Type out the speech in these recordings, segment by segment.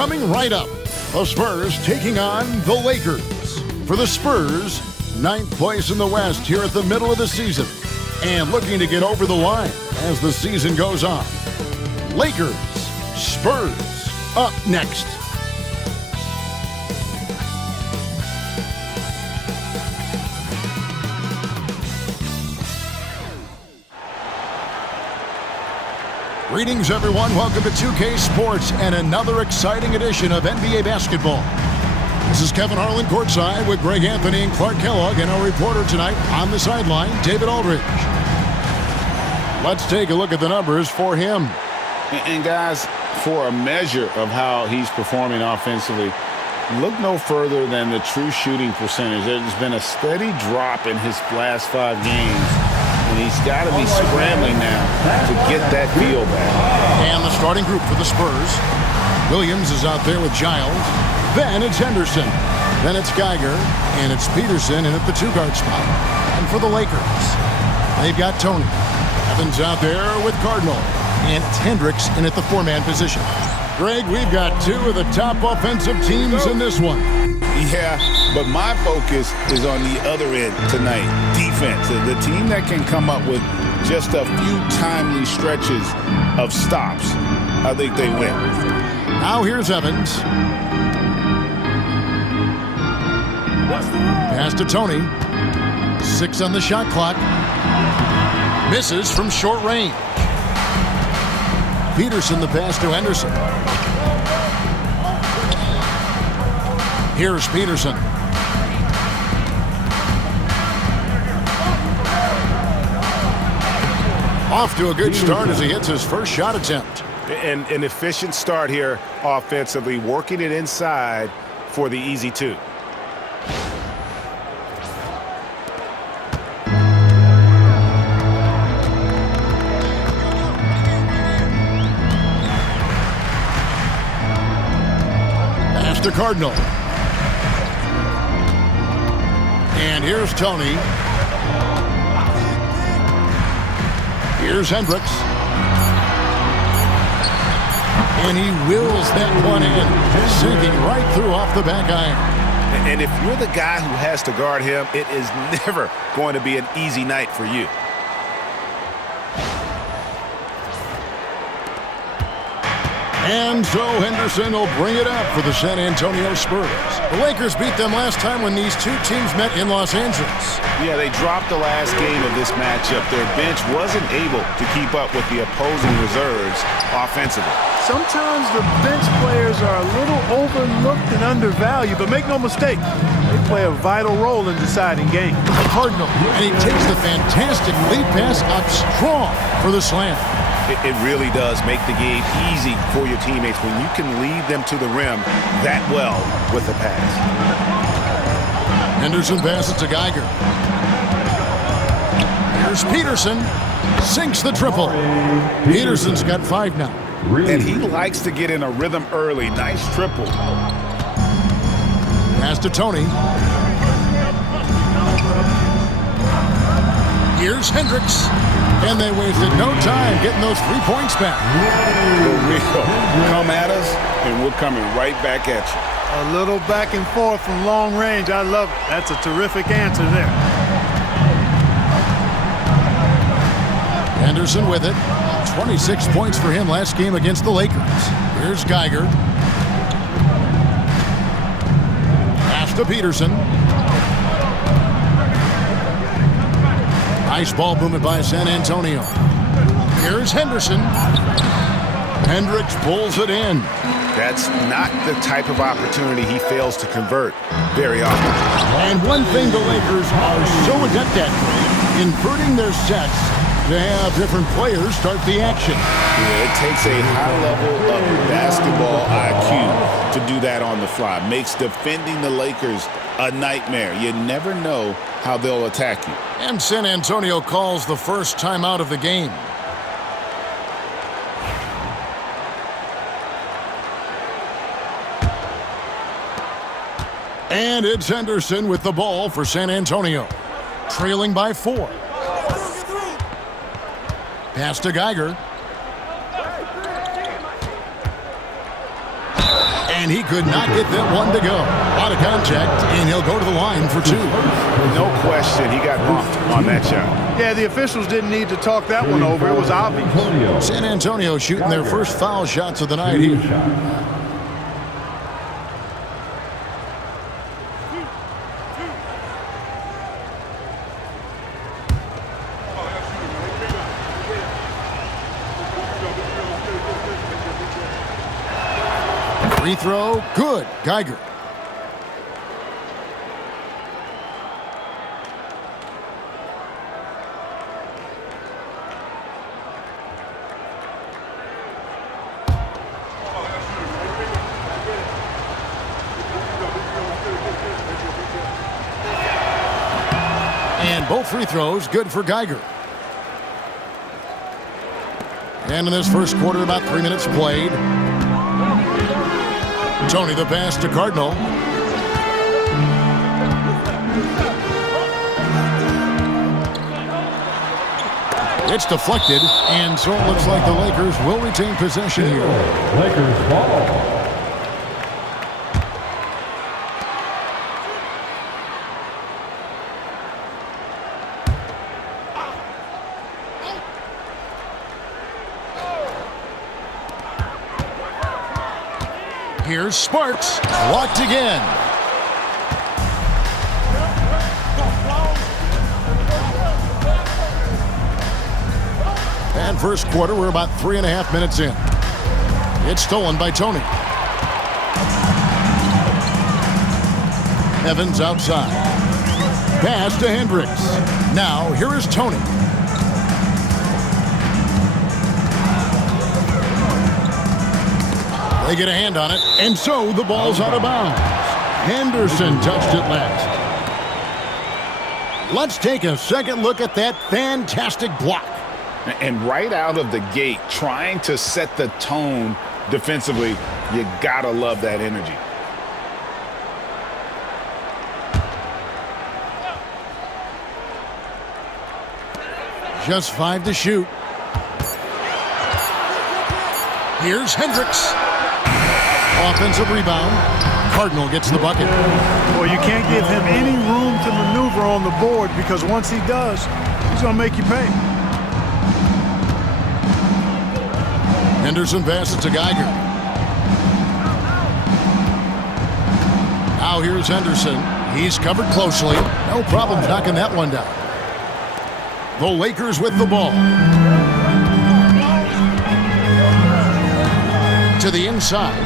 Coming right up, the Spurs taking on the Lakers. For the Spurs, 9th place in the West here at the middle of the season, and looking to get over the line as the season goes on. Lakers, Spurs, up next. Greetings, everyone. Welcome to 2K Sports and another exciting edition of NBA basketball. This is Kevin Harlan courtside with Greg Anthony and Clark Kellogg, and our reporter tonight on the sideline, David Aldridge. Let's take a look at the numbers for him. And guys, for a measure of how he's performing offensively, look no further than the true shooting percentage. There's been a steady drop in his last 5 games, and he's got to be scrambling now to get that feel back. And the starting group for the Spurs. Williams is out there with Giles. Then it's Henderson. Then it's Geiger. And it's Peterson in at the 2-guard spot. And for the Lakers, they've got Tony. Evans out there with Cardinal. And it's Hendricks in at the 4-man position. Greg, we've got 2 of the top offensive teams in this one. Yeah, but my focus is on the other end tonight, defense. The team that can come up with just a few timely stretches of stops, I think they win. Now here's Evans. Pass to Tony. 6 on the shot clock. Misses from short range. Peterson the pass to Henderson. Here's Peterson. Off to a good start as he hits his first shot attempt. An efficient start here offensively, working it inside for the easy 2. Pass to Cardinal. And here's Tony. Here's Hendricks. And he wills that one in, sinking right through off the back iron. And if you're the guy who has to guard him, it is never going to be an easy night for you. And so Henderson will bring it up for the San Antonio Spurs. The Lakers beat them last time when these 2 teams met in Los Angeles. Yeah, they dropped the last game of this matchup. Their bench wasn't able to keep up with the opposing reserves offensively. Sometimes the bench players are a little overlooked and undervalued, but make no mistake, they play a vital role in deciding games. Cardinal, and he takes the fantastic lead pass up strong for the slam. It really does make the game easy for your teammates when you can lead them to the rim that well with the pass. Henderson passes to Geiger. Here's Peterson. Sinks the triple. Peterson's got 5 now. And he likes to get in a rhythm early. Nice triple. Pass to Tony. Here's Hendricks. And they wasted no time getting those 3 points back. For real. Come at us, and we're coming right back at you. A little back and forth from long range. I love it. That's a terrific answer there. Henderson with it. 26 points for him last game against the Lakers. Here's Geiger. Pass to Peterson. Nice ball movement by San Antonio. Here's Henderson. Hendricks pulls it in. That's not the type of opportunity he fails to convert very often. And one thing the Lakers are so adept at, inverting their sets to have different players start the action. Yeah, it takes a high level of basketball IQ to do that on the fly. Makes defending the Lakers a nightmare. You never know how they'll attack you. And San Antonio calls the first timeout of the game. And it's Henderson with the ball for San Antonio, trailing by 4. Pass to Geiger. And he could not get that one to go. A lot of contact, and he'll go to the line for two. No question, he got bumped on that shot. Yeah, the officials didn't need to talk that one over. It was obvious. San Antonio shooting their first foul shots of the night here. Free throw, good. Geiger. And both free throws good for Geiger. And in this first quarter, about 3 minutes played. Tony the pass to Cardinal. It's deflected, and so it looks like the Lakers will retain possession here. Lakers ball. Here's Sparks, blocked again. And first quarter, we're about 3.5 minutes in. It's stolen by Tony. Evans outside. Pass to Hendricks. Now, here is Tony. They get a hand on it, and so the ball's out of bounds. Henderson touched it last. Let's take a second look at that fantastic block. And right out of the gate, trying to set the tone defensively, you gotta love that energy. Just 5 to shoot. Here's Hendricks. Offensive rebound. Cardinal gets the bucket. Well, you can't give him any room to maneuver on the board because once he does, he's going to make you pay. Henderson passes to Geiger. Now here's Henderson. He's covered closely. No problem knocking that one down. The Lakers with the ball. To the inside.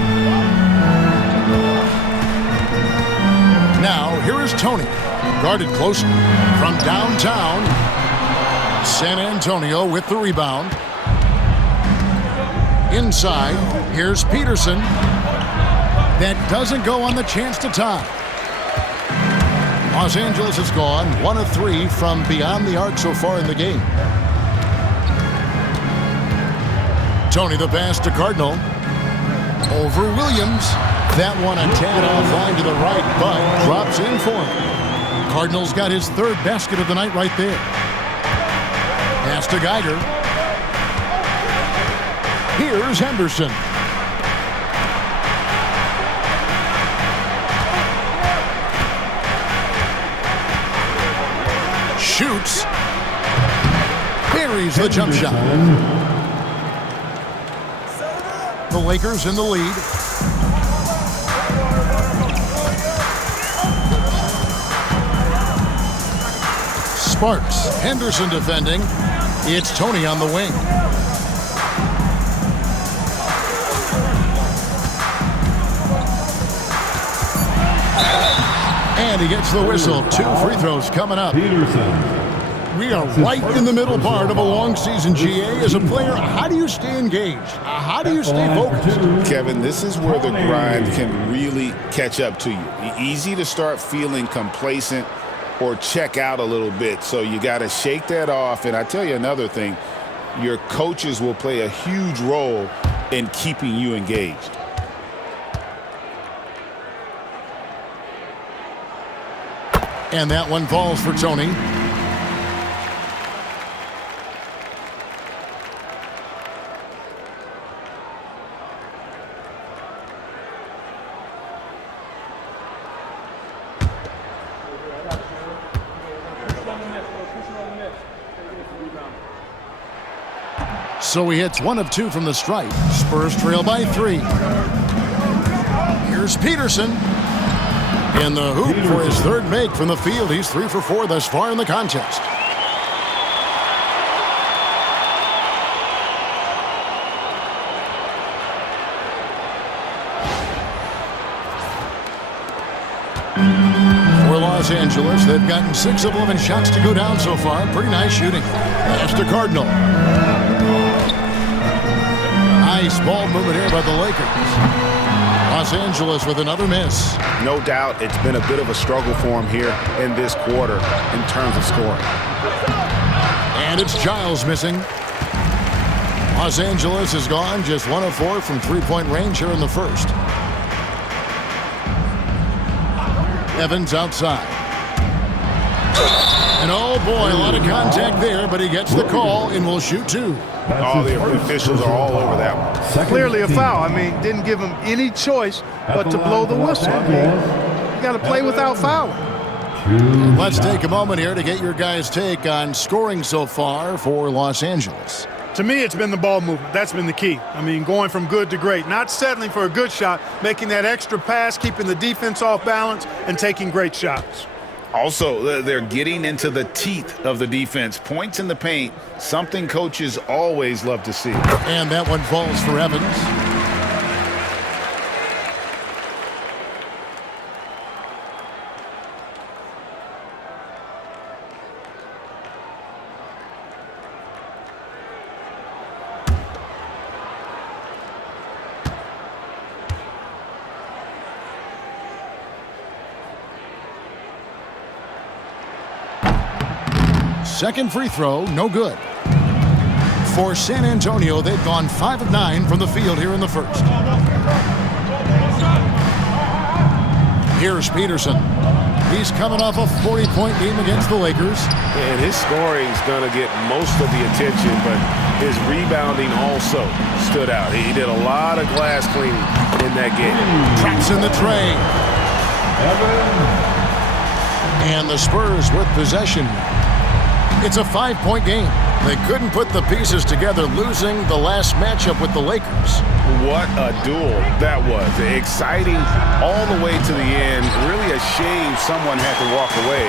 Now, here is Tony. Guarded closely from downtown. San Antonio with the rebound. Inside, here's Peterson. That doesn't go on the chance to tie. Los Angeles has gone 1 of 3 from beyond the arc so far in the game. Tony the pass to Cardinal. Over Williams. That one a tad offline to the right, but drops in for him. Cardinals got his 3rd basket of the night right there. Pass to Geiger. Here's Henderson. Shoots. Buries the jump shot. The Lakers in the lead. Sparks. Henderson defending. It's Tony on the wing. And he gets the whistle. 2 free throws coming up. Peterson. We are right in the middle part of a long season, GA. As a player, how do you stay engaged? How do you stay focused? Kevin, this is where the grind can really catch up to you. Easy to start feeling complacent or check out a little bit. So you got to shake that off. And I tell you another thing, your coaches will play a huge role in keeping you engaged. And that one falls for Tony. So he hits 1 of 2 from the stripe. Spurs trail by 3. Here's Peterson. In the hoop for his third make from the field. He's 3 for 4 thus far in the contest. For Los Angeles, they've gotten 6 of 11 shots to go down so far. Pretty nice shooting. Pass to Cardinal. Nice ball movement here by the Lakers. Los Angeles with another miss. No doubt it's been a bit of a struggle for him here in this quarter in terms of scoring. And it's Giles missing. Los Angeles has gone just 1 of 4 from three-point range here in the first. Evans outside. And oh boy, a lot of contact there, but he gets the call and will shoot 2. All the officials are all over that one. Clearly a foul. I mean, didn't give him any choice but to blow the whistle. I mean, you got to play without fouling. Let's take a moment here to get your guys' take on scoring so far for Los Angeles. To me, it's been the ball movement. That's been the key. I mean, going from good to great. Not settling for a good shot, making that extra pass, keeping the defense off balance, and taking great shots. Also, they're getting into the teeth of the defense. Points in the paint, something coaches always love to see. And that one falls for Evans. Second free throw, no good. For San Antonio, they've gone 5 of 9 from the field here in the first. Here's Peterson. He's coming off a 40-point game against the Lakers. And his scoring's going to get most of the attention, but his rebounding also stood out. He did a lot of glass cleaning in that game. Traps in the tray. And the Spurs with possession. It's a 5-point game. They couldn't put the pieces together, losing the last matchup with the Lakers. What a duel that was. Exciting all the way to the end. Really a shame someone had to walk away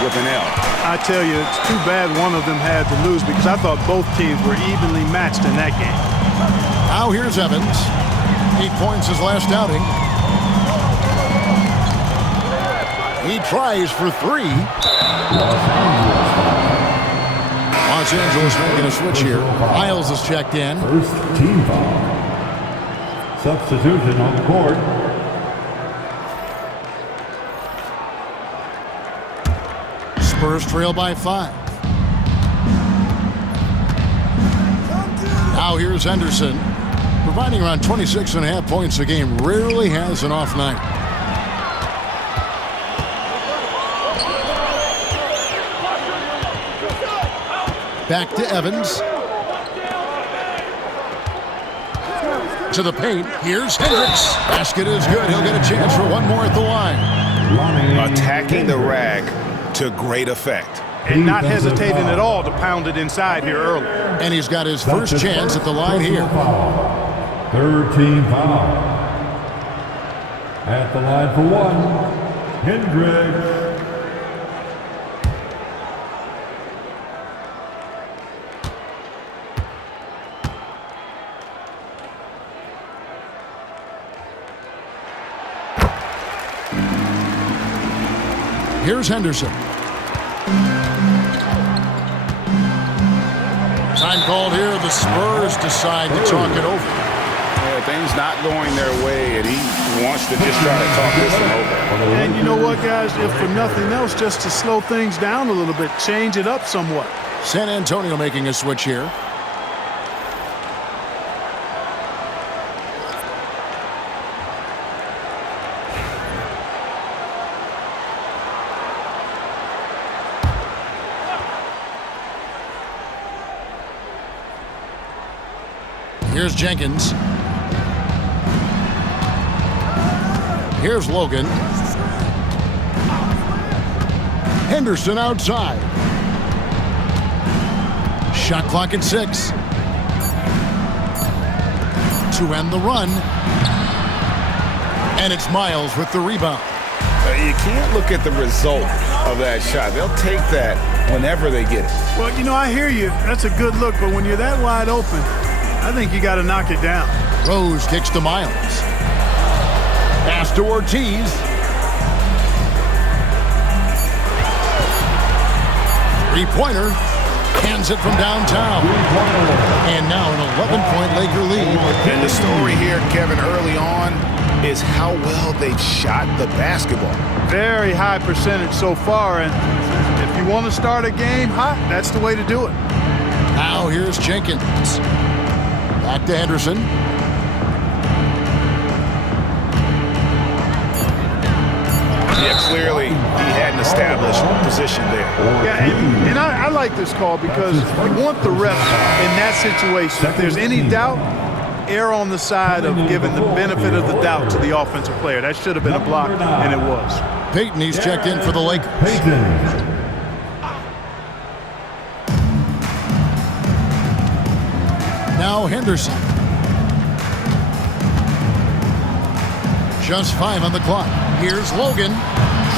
with an L. I tell you, it's too bad one of them had to lose because I thought both teams were evenly matched in that game. Now here's Evans. 8 points his last outing. He tries for 3. Los Angeles making a switch here. Miles is checked in. First team foul. Substitution on the court. Spurs trail by 5. Now here's Henderson. Providing around 26.5 points a game. Rarely has an off night. Back to Evans. To the paint. Here's Hendricks. Basket is good. He'll get a chance for one more at the line. Attacking the rack to great effect. And not hesitating at all to pound it inside here early. And he's got his first chance at the line here. Third team foul. At the line for 1, Hendricks. Here's Henderson. Time called here. The Spurs decide to talk it over. Yeah, things not going their way, and he wants to just try to talk this one over. And you know what, guys? If for nothing else, just to slow things down a little bit, change it up somewhat. San Antonio making a switch here. Here's Jenkins. Here's Logan. Henderson outside. Shot clock at 6. to end the run. And it's Miles with the rebound. You can't look at the result of that shot. They'll take that whenever they get it. Well, you know, I hear you. That's a good look, but when you're that wide open, I think you got to knock it down. Rose kicks to Miles. Pass to Ortiz. Three-pointer. Hands it from downtown. And now an 11-point Laker lead. And the story here, Kevin, early on is how well they've shot the basketball. Very high percentage so far, and if you want to start a game hot, that's the way to do it. Now here's Jenkins. Back to Henderson. Yeah, clearly he hadn't established position there. Yeah, and I like this call because you want the ref in that situation. If there's any doubt, err on the side of giving the benefit of the doubt to the offensive player. That should have been a block, and it was. Payton, he's checked in for the Lakers. Now Henderson. Just 5 on the clock. Here's Logan.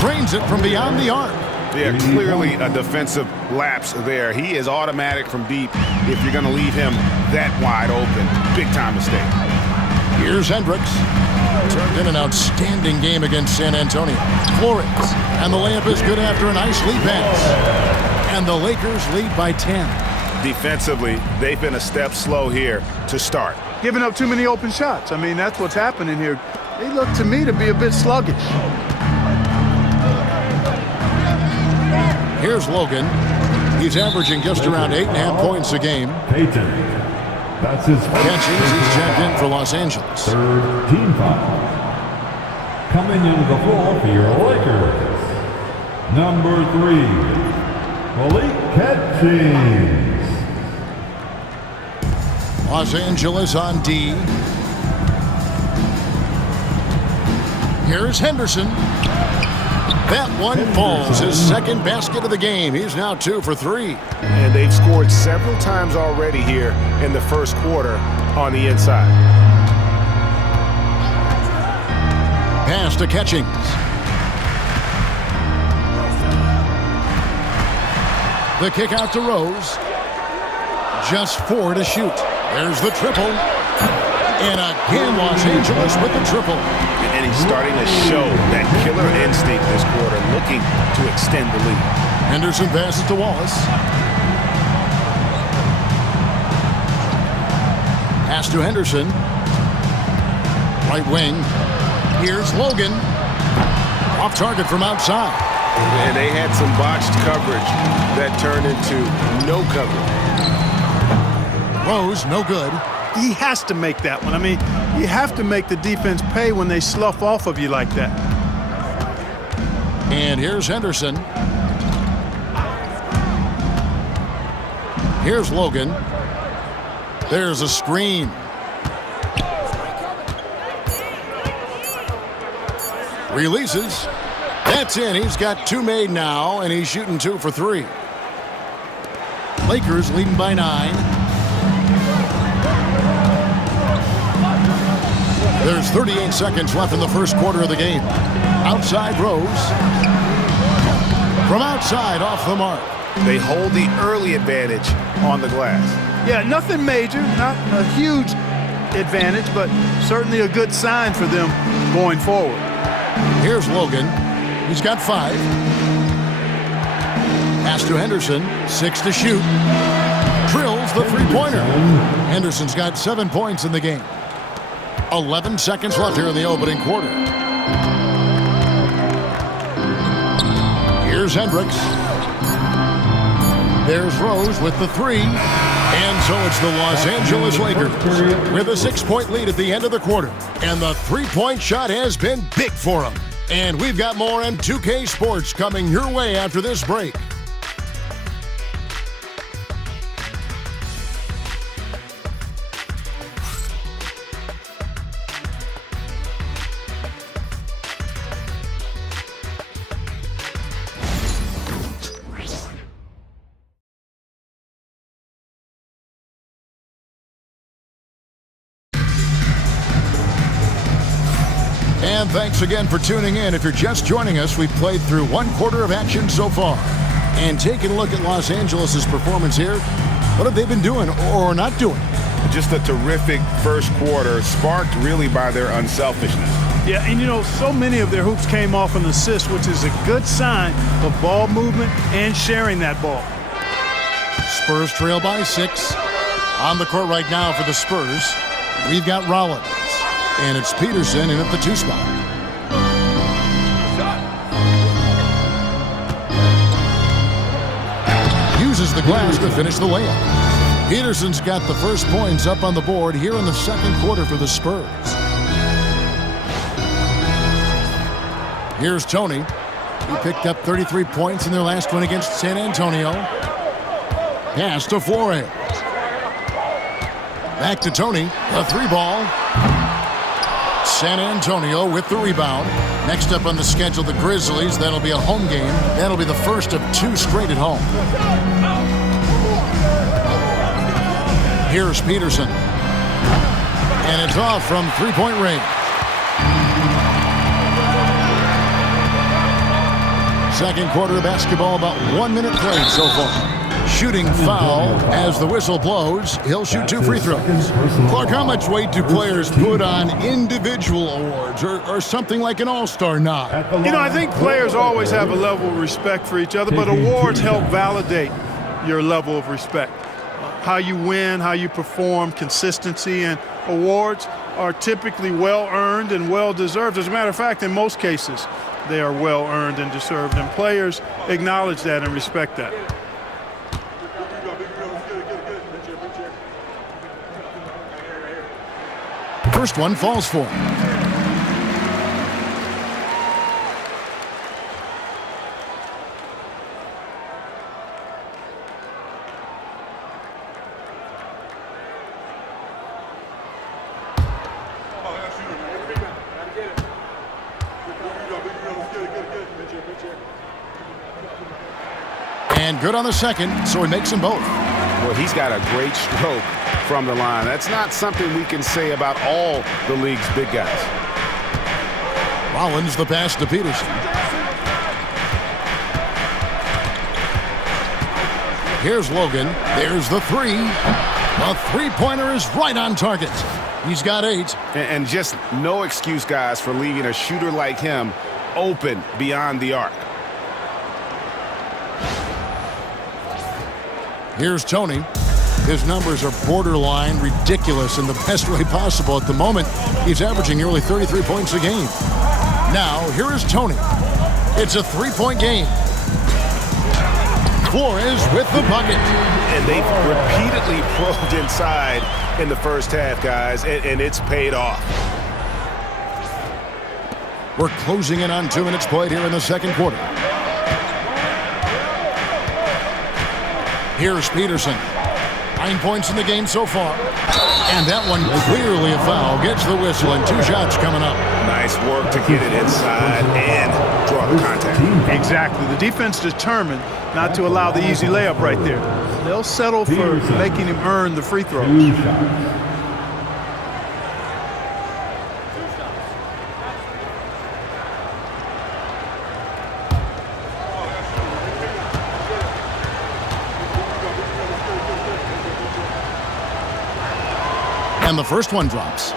Drains it from beyond the arc. Yeah, clearly a defensive lapse there. He is automatic from deep if you're going to leave him that wide open. Big-time mistake. Here's Hendricks. Turned in an outstanding game against San Antonio. Flores. And the layup is good after a nice lead pass. And the Lakers lead by 10. Defensively, they've been a step slow here to start. Giving up too many open shots. I mean, that's what's happening here. They look to me to be a bit sluggish. Here's Logan. He's averaging just around 8.5 points a game. Payton. That's his Catches. He's checked in for Los Angeles. third team foul. Coming into the floor for your Lakers. Number 3, Malik Catchings. Los Angeles on D. Here's Henderson. That one falls. His second basket of the game. He's now 2 for 3. And they've scored several times already here in the first quarter on the inside. Pass to Catchings. The kick out to Rose. Just 4 to shoot. There's the triple. And again, Los Angeles with the triple. And he's starting to show that killer instinct this quarter, looking to extend the lead. Henderson passes to Wallace. Pass to Henderson. Right wing. Here's Logan. Off target from outside. And they had some botched coverage that turned into no coverage. Rose, no good. He has to make that one. I mean, you have to make the defense pay when they slough off of you like that. And here's Henderson. Here's Logan. There's a screen. Releases. That's in. He's got 2 made now, and he's shooting 2 for 3. Lakers leading by 9. There's 38 seconds left in the first quarter of the game. Outside Rose. From outside, off the mark. They hold the early advantage on the glass. Yeah, nothing major, not a huge advantage, but certainly a good sign for them going forward. Here's Logan. He's got 5. Pass to Henderson. 6 to shoot. Drills the three-pointer. Henderson's got 7 points in the game. 11 seconds left here in the opening quarter. Here's Hendricks. There's Rose with the 3. And so it's the Los Angeles Lakers with a 6-point lead at the end of the quarter. And the three-point shot has been big for them. And we've got more on 2K Sports coming your way after this break. And thanks again for tuning in. If you're just joining us, we've played through one quarter of action so far. And taking a look at Los Angeles' performance here, what have they been doing or not doing? Just a terrific first quarter, sparked really by their unselfishness. Yeah, and you know, so many of their hoops came off an assist, which is a good sign of ball movement and sharing that ball. Spurs trail by 6. On the court right now for the Spurs, we've got Rollins. And it's Peterson in at the 2 spot. Uses the glass to finish the layup. Peterson's got the first points up on the board here in the second quarter for the Spurs. Here's Tony. He picked up 33 points in their last win against San Antonio. Pass to Flores. Back to Tony. A 3-ball. San Antonio with the rebound. Next up on the schedule, the Grizzlies. That'll be a home game. That'll be the first of 2 straight at home. Here's Peterson. And it's off from 3-point range. Second quarter of basketball, about 1 minute played so far. Shooting foul as the whistle blows. He'll shoot 2 free throws. Clark, how much weight do players put on individual awards or something like an all-star nod? You know, I think players always have a level of respect for each other, but awards help validate your level of respect. How you win, how you perform, consistency, and awards are typically well-earned and well-deserved. As a matter of fact, in most cases, they are well-earned and deserved, and players acknowledge that and respect that. First one falls for him. And good on the second, so he makes them both. Well, he's got a great stroke from the line. That's not something we can say about all the league's big guys. Rollins the pass to Peterson. Here's Logan. There's the 3. The 3-pointer is right on target. He's got 8. And just no excuse, guys, for leaving a shooter like him open beyond the arc. Here's Tony. His numbers are borderline ridiculous in the best way possible. At the moment, he's averaging nearly 33 points a game. Now, here is Tony. It's a 3-point game. Flores with the bucket. And they've repeatedly probed inside in the first half, guys, and it's paid off. We're closing in on 2 minutes played here in the second quarter. Here's Peterson. 9 points in the game so far. And that one clearly a foul. Gets the whistle and 2 shots coming up. Nice work to get it inside and draw the contact. Exactly. The defense determined not to allow the easy layup right there. They'll settle for making him earn the free throw. And the first one drops.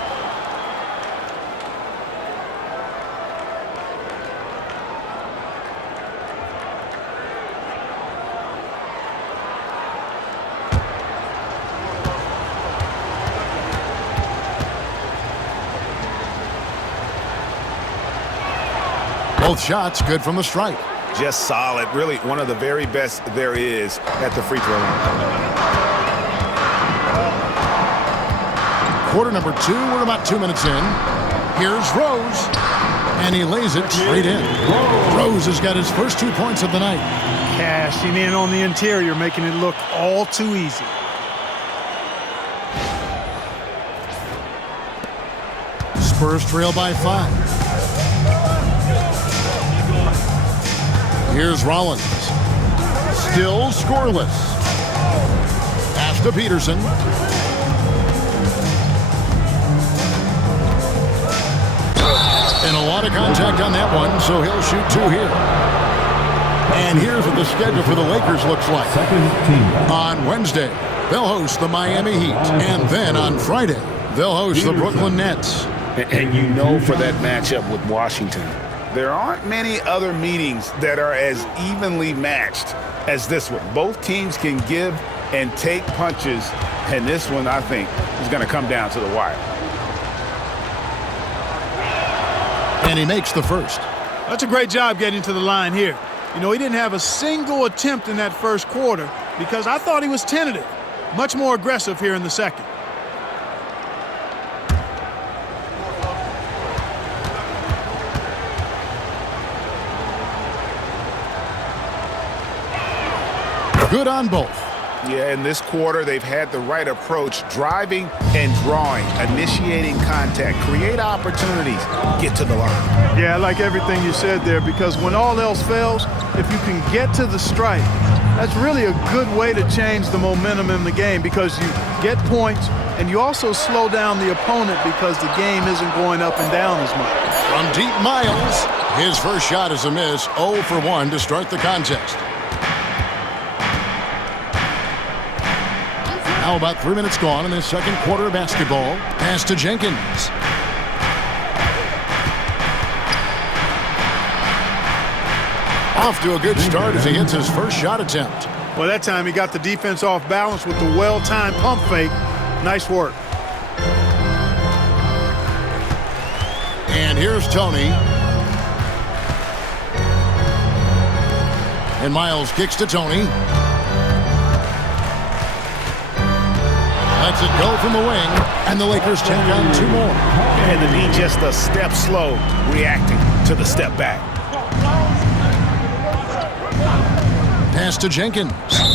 Both shots good from the stripe. Just solid. Really one of the very best there is at the free throw line. Quarter number 2, we're about 2 minutes in. Here's Rose, and he lays it straight in. Rose has got his first 2 points of the night. Cashing in on the interior, making it look all too easy. Spurs trail by 5. Here's Rollins. Still scoreless. Pass to Peterson. And a lot of contact on that one, so he'll shoot 2 here. And here's what the schedule for the Lakers looks like. On Wednesday, they'll host the Miami Heat. And then on Friday, they'll host the Brooklyn Nets. And you know for that matchup with Washington, there aren't many other meetings that are as evenly matched as this one. Both teams can give and take punches, and this one, I think, is going to come down to the wire. And he makes the first. That's a great job getting to the line here. You know, he didn't have a single attempt in that first quarter because I thought he was tentative. Much more aggressive here in the second. Good on both. Yeah, in this quarter, they've had the right approach, driving and drawing, initiating contact, create opportunities, get to the line. Yeah, I like everything you said there because when all else fails, if you can get to the stripe, that's really a good way to change the momentum in the game because you get points and you also slow down the opponent because the game isn't going up and down as much. From deep, Miles. His first shot is a miss, 0 for 1 to start the contest. Now about 3 minutes gone in the second quarter of basketball. Pass to Jenkins. Off to a good start as he hits his first shot attempt. Well, that time he got the defense off balance with the well-timed pump fake. Nice work. And here's Tony. And Miles kicks to Tony. Lets it go from the wing, and the Lakers take on 2 more. And to be just a step slow, reacting to the step back. Pass to Jenkins.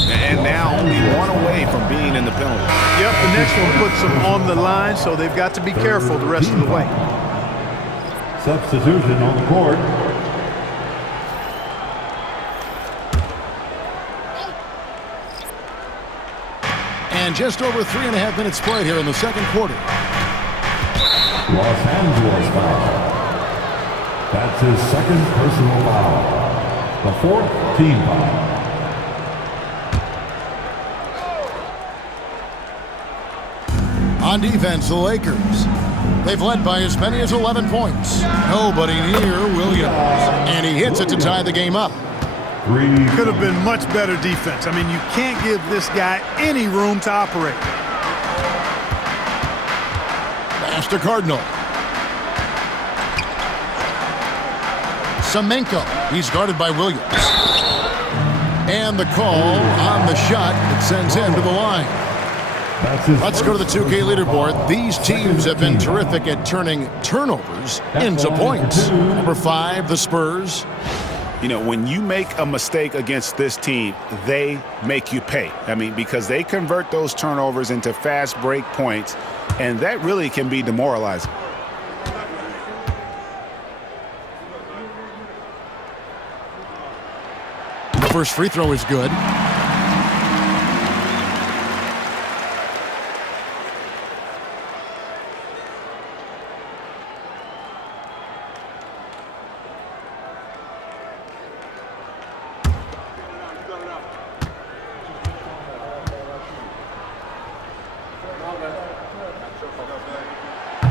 And now only 1 away from being in the penalty. Yep, the next one puts them on the line, so they've got to be careful the rest of the way. Substitution on the court. And just over 3.5 minutes played here in the second quarter. Los Angeles foul. That's his second personal foul. The 4th team foul. On defense, the Lakers. They've led by as many as 11 points. Nobody near Williams. And he hits it to tie the game up. Could have been much better defense. I mean, you can't give this guy any room to operate. Pass to Cardinal. Semenko. He's guarded by Williams. And the call on the shot that sends him to the line. Let's go to the 2K leaderboard. These teams have been terrific at turning turnovers into points. Number 5, the Spurs. You know, when you make a mistake against this team, they make you pay. I mean, because they convert those turnovers into fast break points, and that really can be demoralizing. The first free throw is good.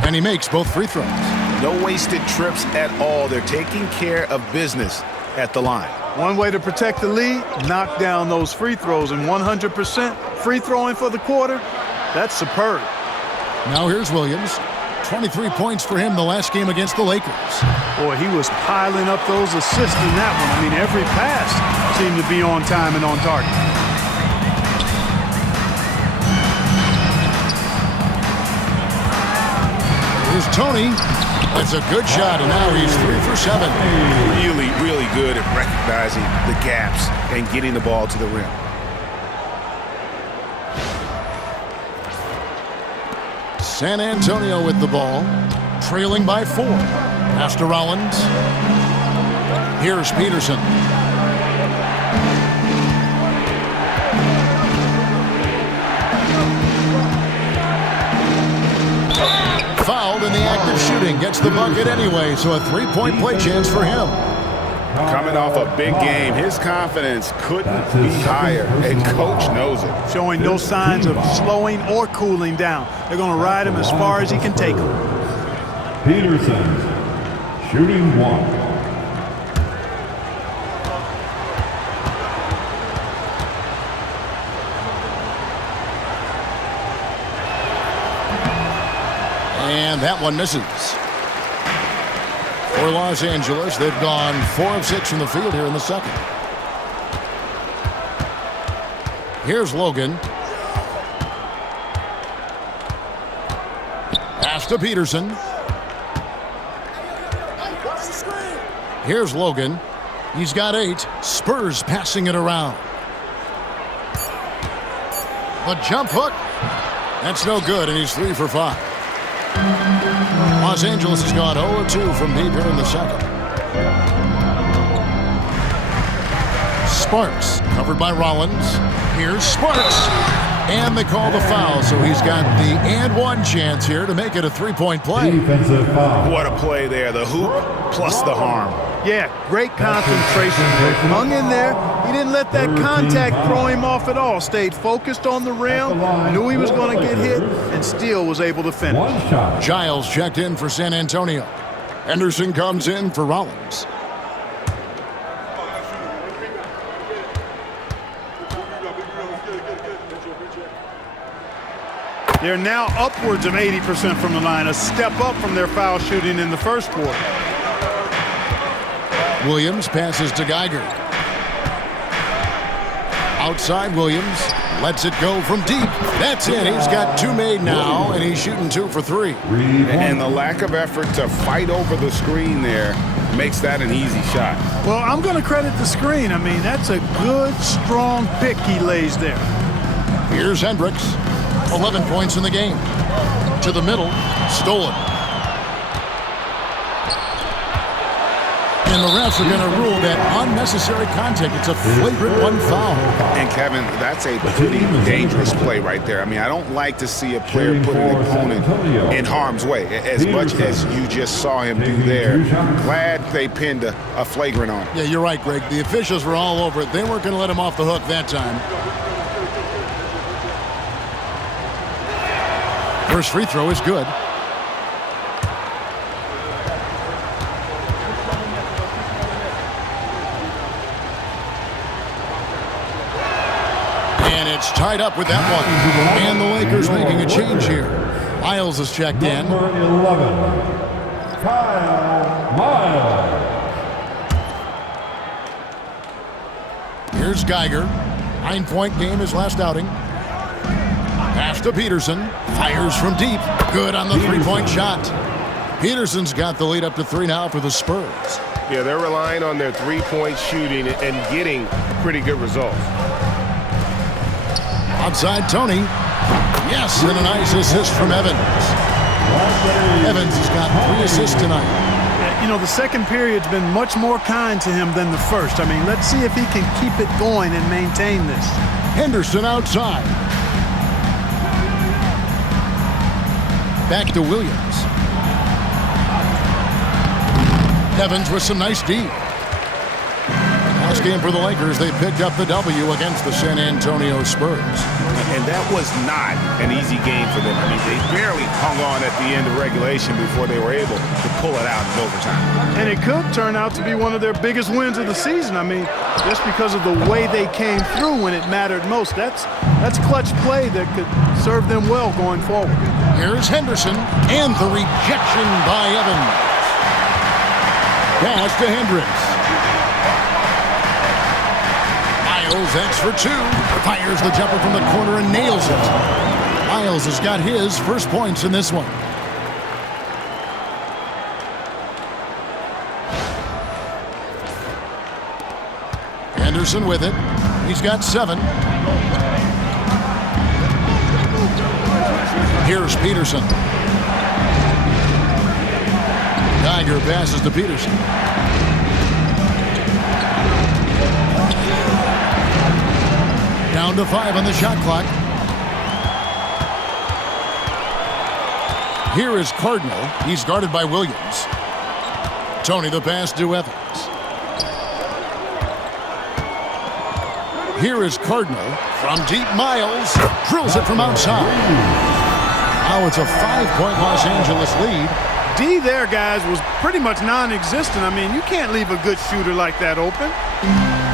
And he makes both free throws. No wasted trips at all. They're taking care of business at the line. One way to protect the lead, knock down those free throws, and 100% free throwing for the quarter, that's superb. Now here's Williams. 23 points for him the last game against the Lakers. Boy, he was piling up those assists in that one. I mean, every pass seemed to be on time and on target. Here's Tony. That's a good shot, and now he's 3 for 7. Really, really good at recognizing the gaps and getting the ball to the rim. San Antonio with the ball, trailing by 4. Pass to Rollins. Here's Peterson. Fouled in the act of shooting, gets the bucket anyway, so a three-point play chance for him. Coming off a big game, his confidence couldn't be higher, and coach knows it. Showing no signs of slowing or cooling down. They're going to ride him as far as he can take him. Peterson, shooting 1. And that one misses. For Los Angeles, they've gone 4 of 6 from the field here in the second. Here's Logan. Pass to Peterson. Here's Logan. He's got 8. Spurs passing it around. The jump hook. That's no good, and he's 3 for 5. Los Angeles has gone 0-2 from deep here in the second. Sparks, covered by Rollins. Here's Sparks. And they call the foul, so he's got the and one chance here to make it a three-point play. Defensive foul. What a play there. The hoop plus the harm. Yeah, great concentration. Hung in there. He didn't let that contact throw him off at all. Stayed focused on the rim, knew he was going to get hit, and still was able to finish. One shot. Giles checked in for San Antonio. Henderson comes in for Rollins. They're now upwards of 80% from the line, a step up from their foul shooting in the first quarter. Williams passes to Geiger. Outside Williams, lets it go from deep. That's it. He's got 2 made now, and he's shooting 2 for 3. And the lack of effort to fight over the screen there makes that an easy shot. Well, I'm going to credit the screen. I mean, that's a good, strong pick he lays there. Here's Hendricks. 11 points in the game. To the middle, stolen. And the refs are going to rule that unnecessary contact. It's a flagrant 1 foul. And Kevin, that's a pretty dangerous play right there. I mean, I don't like to see a player put an opponent in harm's way, as much as you just saw him do there. Glad they pinned a flagrant on him. Yeah, you're right, Greg. The officials were all over it. They weren't going to let him off the hook that time. First free throw is good. And it's tied up with that one. And the Lakers making a change here. Miles is checked in. Number 11, Kyle Miles. Here's Geiger. 9-point game his last outing. Pass to Peterson. Fires from deep. Good on the three-point shot. Peterson's got the lead up to 3 now for the Spurs. Yeah, they're relying on their three-point shooting and getting pretty good results. Outside Tony. Yes, and a nice assist from Evans. Evans has got 3 assists tonight. You know, the second period's been much more kind to him than the first. I mean, let's see if he can keep it going and maintain this. Henderson outside. Back to Williams. Evans with some nice D. Last game for the Lakers, they picked up the W against the San Antonio Spurs. And that was not an easy game for them. I mean, they barely hung on at the end of regulation before they were able to pull it out in overtime. And it could turn out to be one of their biggest wins of the season. I mean, just because of the way they came through when it mattered most. That's clutch play that could serve them well going forward. Here's Henderson, and the rejection by Evans. Pass to Hendricks. Miles, that's for 2. Fires the jumper from the corner and nails it. Miles has got his first points in this one. Henderson with it. He's got 7. Here's Peterson. Geiger passes to Peterson. Down to 5 on the shot clock. Here is Cardinal. He's guarded by Williams. Tony the pass to Evans. Here is Cardinal from deep. Miles drills it from outside. Now it's a 5-point Los Angeles lead. D there, guys, was pretty much non-existent. I mean, you can't leave a good shooter like that open.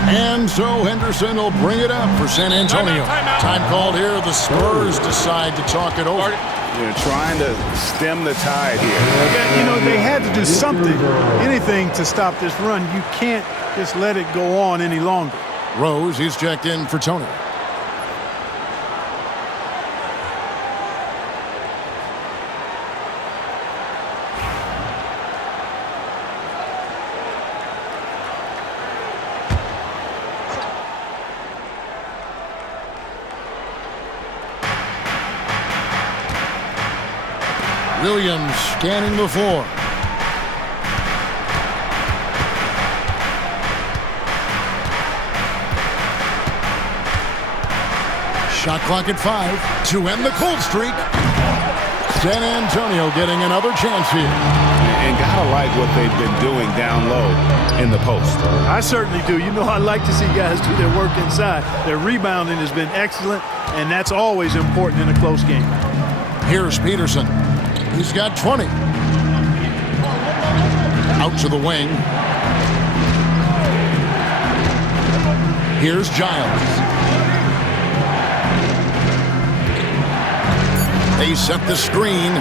And so Henderson will bring it up for San Antonio. Time called here. The Spurs decide to talk it over. They're trying to stem the tide here. Yeah, you know, they had to do something, anything to stop this run. You can't just let it go on any longer. Rose, he's checked in for Tony. Williams scanning the floor. Shot clock at 5 to end the cold streak. San Antonio getting another chance here. And gotta like what they've been doing down low in the post. I certainly do. You know, I like to see guys do their work inside. Their rebounding has been excellent, and that's always important in a close game. Here's Peterson. He's got 20. Out to the wing. Here's Giles. They set the screen.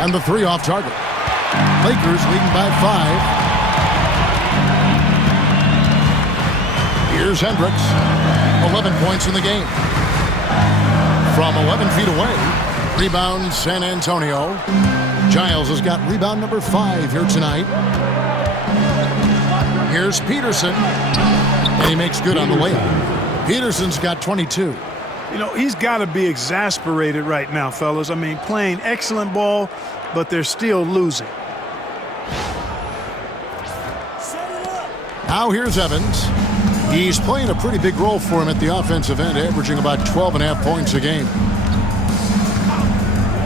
And the 3 off target. Lakers leading by 5. Here's Hendricks. 11 points in the game. From 11 feet away. Rebound San Antonio. Giles has got rebound number 5 here tonight. Here's Peterson. And he makes good on the layup. Peterson's got 22. You know, he's got to be exasperated right now, fellas. I mean, playing excellent ball, but they're still losing. Now here's Evans. He's playing a pretty big role for him at the offensive end, averaging about 12.5 points a game.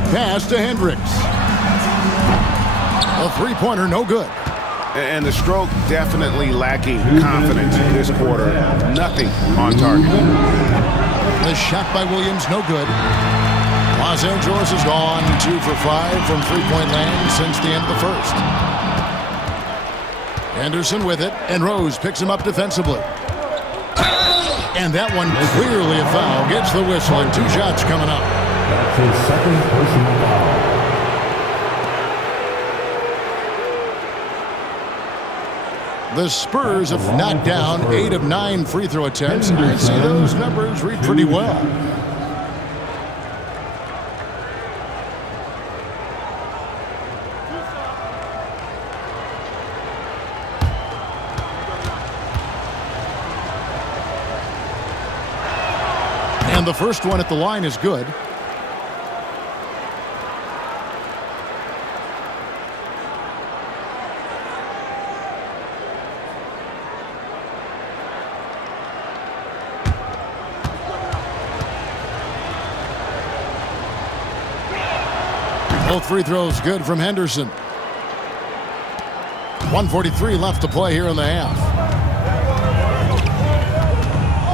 Pass to Hendricks. A three-pointer, no good. And the stroke definitely lacking confidence this quarter. Nothing on target. The shot by Williams, no good. Los Angeles has gone 2 for 5 from three-point land since the end of the first. Anderson with it, and Rose picks him up defensively. And that one clearly a foul. Gets the whistle, and 2 shots coming up. That's his second personal foul. The Spurs have knocked down 8 of 9 free throw attempts. I see those numbers read pretty well. And the first one at the line is good. Both free throws good from Henderson. 1:43 left to play here in the half.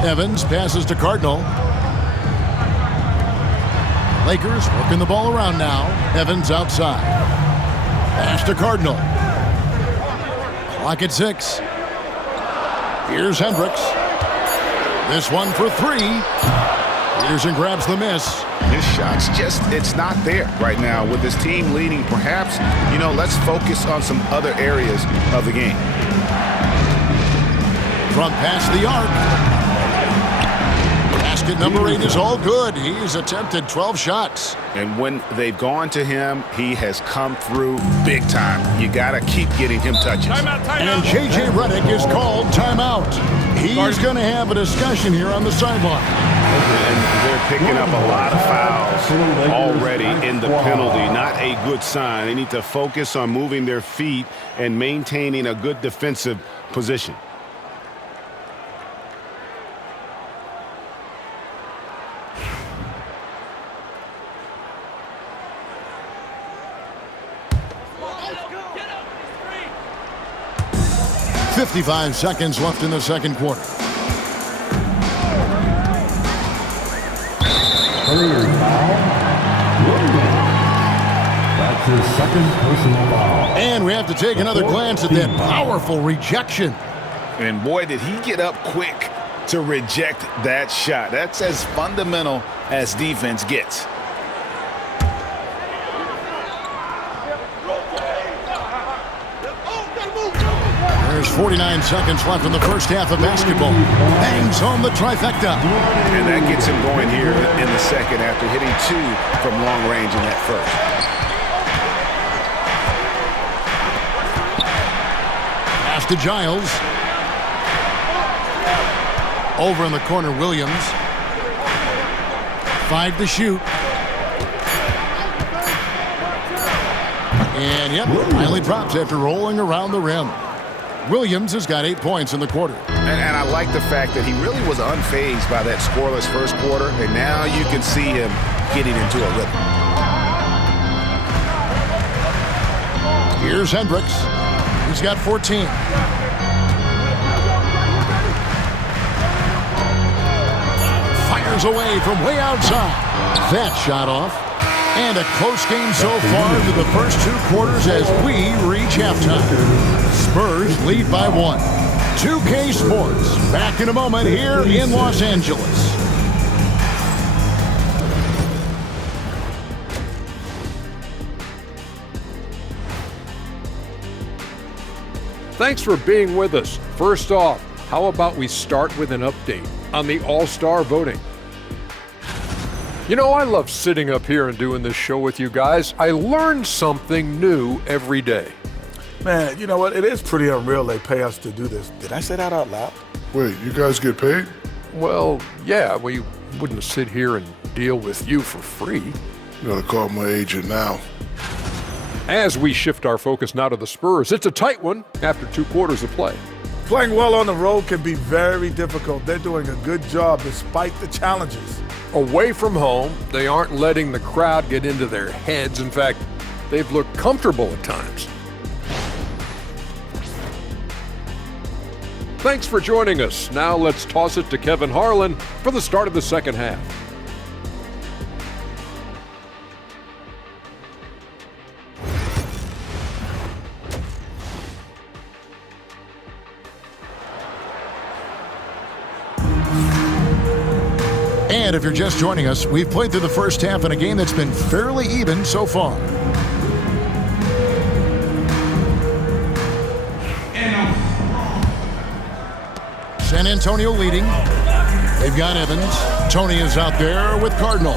Evans passes to Cardinal. Lakers working the ball around now. Evans outside. Pass to Cardinal. Clock at 6. Here's Hendricks. This one for 3. Peterson grabs the miss. His shot's just, it's not there right now. With his team leading, perhaps, you know, let's focus on some other areas of the game. From past the arc. Basket number 8 is all good. He's attempted 12 shots. And when they've gone to him, he has come through big time. You got to keep getting him touches. And J.J. Redick is called timeout. He's going to have a discussion here on the sideline. And they're picking up a lot of fouls already in the penalty. Not a good sign. They need to focus on moving their feet and maintaining a good defensive position. 55 seconds left in the second quarter. Third foul. That's his second personal foul. And we have to take another glance at that powerful rejection. And boy, did he get up quick to reject that shot. That's as fundamental as defense gets. There's 49 seconds left in the first half of basketball. Bangs home the trifecta. And that gets him going here in the second after hitting 2 from long range in that first. Pass to Giles. Over in the corner, Williams. 5 to shoot. And yep, finally drops after rolling around the rim. Williams has got 8 points in the quarter. And I like the fact that he really was unfazed by that scoreless first quarter, and now you can see him getting into a rhythm. Here's Hendricks. He's got 14. Fires away from way outside. That shot off. And a close game so far through the first 2 quarters as we reach halftime. Spurs lead by 1. 2K Sports back in a moment here in Los Angeles. Thanks for being with us. First off, how about we start with an update on the All-Star voting? You know, I love sitting up here and doing this show with you guys. I learn something new every day. Man, you know what? It is pretty unreal they pay us to do this. Did I say that out loud? Wait, you guys get paid? Well, yeah, we wouldn't sit here and deal with you for free. You gotta call my agent now. As we shift our focus now to the Spurs, it's a tight one after 2 quarters of play. Playing well on the road can be very difficult. They're doing a good job despite the challenges. Away from home, they aren't letting the crowd get into their heads. In fact, they've looked comfortable at times. Thanks for joining us. Now let's toss it to Kevin Harlan for the start of the second half. And if you're just joining us, we've played through the first half in a game that's been fairly even so far. San Antonio leading. They've got Evans. Tony is out there with Cardinal.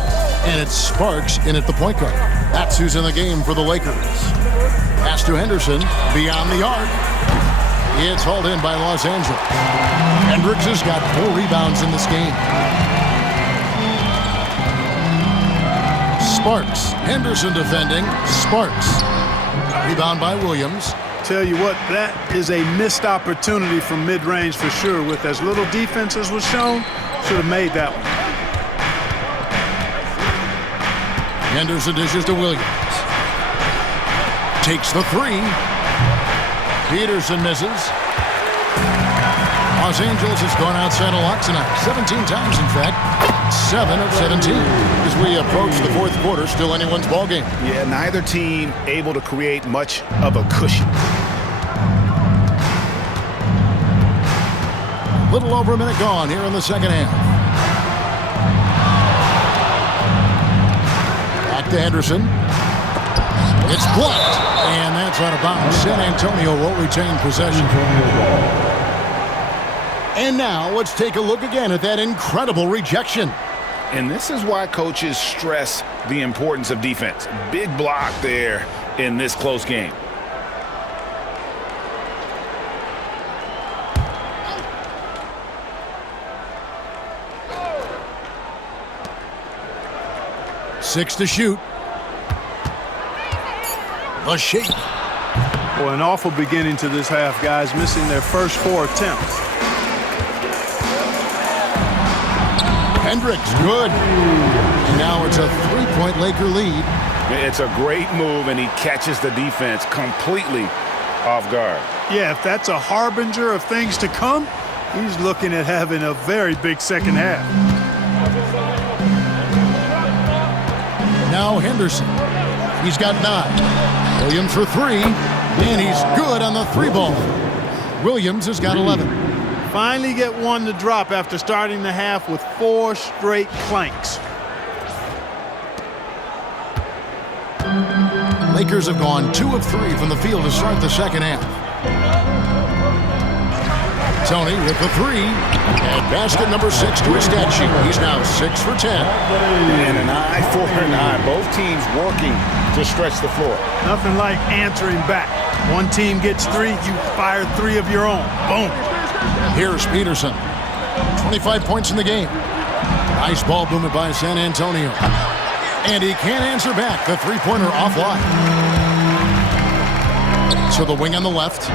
And it's Sparks in at the point guard. That's who's in the game for the Lakers. Pass to Henderson. Beyond the arc. It's hauled in by Los Angeles. Hendricks has got 4 rebounds in this game. Sparks. Henderson defending. Sparks. Rebound by Williams. Tell you what, that is a missed opportunity from mid-range for sure. With as little defense as was shown, should have made that one. Henderson dishes to Williams. Takes the 3. Peterson misses. Los Angeles has gone outside of lock tonight 17 times, in fact. 7 of 17. As we approach the fourth quarter, still anyone's ballgame. Yeah, neither team able to create much of a cushion. A little over a minute gone here in the second half. Back to Henderson. It's blocked, and that's out of bounds. San Antonio will retain possession. And now let's take a look again at that incredible rejection. And this is why coaches stress the importance of defense. Big block there in this close game. Six to shoot. A shake. Well, an awful beginning to this half, guys, missing their first 4 attempts. Hendricks, good. And now it's a 3-point Laker lead. It's a great move, and he catches the defense completely off guard. Yeah, if that's a harbinger of things to come, he's looking at having a very big second half. Now Henderson. He's got 9. Williams for 3, and he's good on the 3-ball. Williams has got 11. Finally get one to drop after starting the half with 4 straight clanks. Lakers have gone 2 of 3 from the field to start the second half. Tony with the 3, and basket number 6 to his stat sheet. He's now 6 for 10. And an eye for an eye. Both teams working to stretch the floor. Nothing like answering back. One team gets 3, you fire 3 of your own. Boom. Here's Peterson. 25 points in the game. Nice ball movement by San Antonio. And he can't answer back. The 3-pointer offline. So the wing on the left.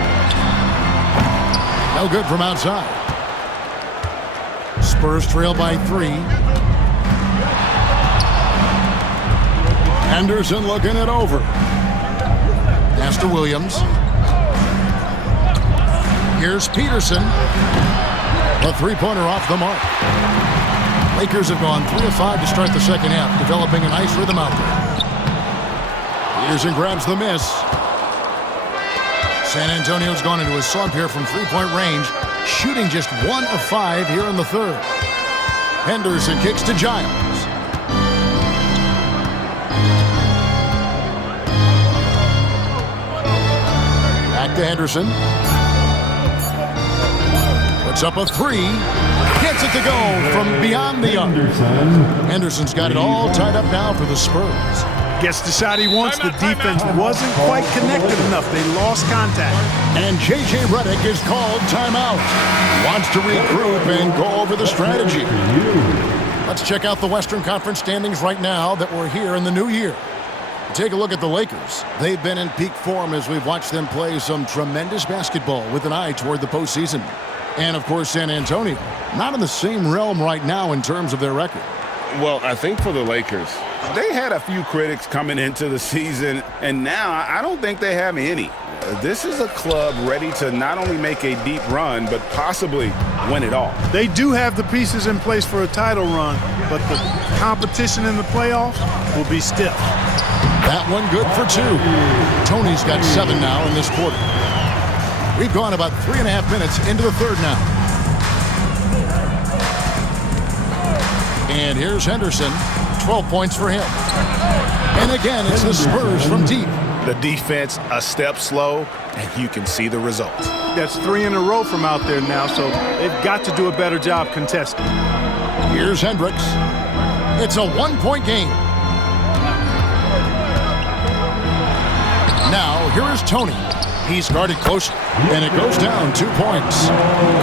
No good from outside. Spurs trail by 3. Henderson looking it over. Pass to Williams. Here's Peterson. A 3-pointer off the mark. Lakers have gone 3 of 5 to start the second half, developing a nice rhythm out there. Peterson grabs the miss. San Antonio's gone into a slump here from 3-point range, shooting just 1 of 5 here in the third. Henderson kicks to Giles. Back to Henderson. Puts up a 3. Gets it to go from beyond the arc. Henderson's got it all tied up now for the Spurs. Gets the shot he wants. The defense wasn't quite connected enough. They lost contact. And J.J. Redick is called timeout. Wants to regroup and go over the strategy. Let's check out the Western Conference standings right now that we're here in the new year. Take a look at the Lakers. They've been in peak form as we've watched them play some tremendous basketball with an eye toward the postseason. And, of course, San Antonio, not in the same realm right now in terms of their record. Well, I think for the Lakers, they had a few critics coming into the season, and now I don't think they have any. This is a club ready to not only make a deep run, but possibly win it all. They do have the pieces in place for a title run, but the competition in the playoffs will be stiff. That one good for 2. Tony's got 7 now in this quarter. We've gone about 3.5 minutes into the third now. And here's Henderson. 12 points for him. And again, it's the Spurs from deep. The defense a step slow, and you can see the results. That's 3 in a row from out there now, so they've got to do a better job contesting. Here's Hendricks. It's a 1-point game. Now, here is Tony. He's guarded closely, and it goes down 2 points.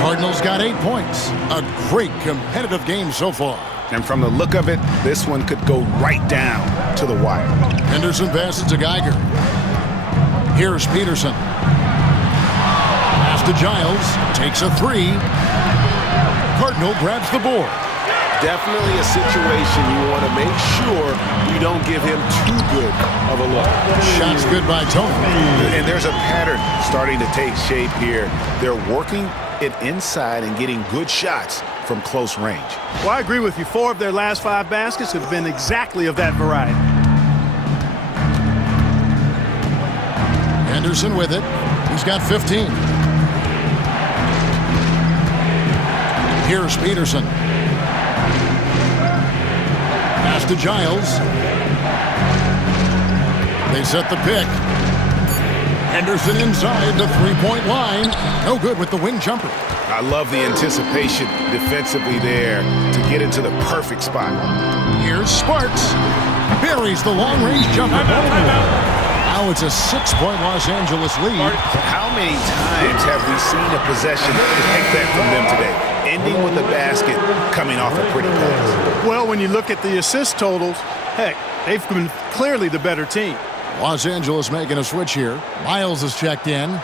Cardinals got 8 points. A great competitive game so far. And from the look of it, this one could go right down to the wire. Henderson passes to Geiger. Here's Peterson. Pass to Giles. Takes a 3. Cardinal grabs the board. Definitely a situation you want to make sure you don't give him too good of a look. Shot's good by Tony. And there's a pattern starting to take shape here. They're working it inside and getting good shots from close range. Well, I agree with you. 4 of their last 5 baskets have been exactly of that variety. Henderson with it. He's got 15. Here's Peterson. Pass to Giles. They set the pick. Henderson inside the 3-point line. No good with the wing jumper. I love the anticipation defensively there to get into the perfect spot. Here's Sparks. Buries the long-range jumper. Now it's a 6-point Los Angeles lead. How many times have we seen a possession like that from them today? Ending with a basket, coming off a pretty pass. Well, when you look at the assist totals, heck, they've been clearly the better team. Los Angeles making a switch here. Miles is checked in.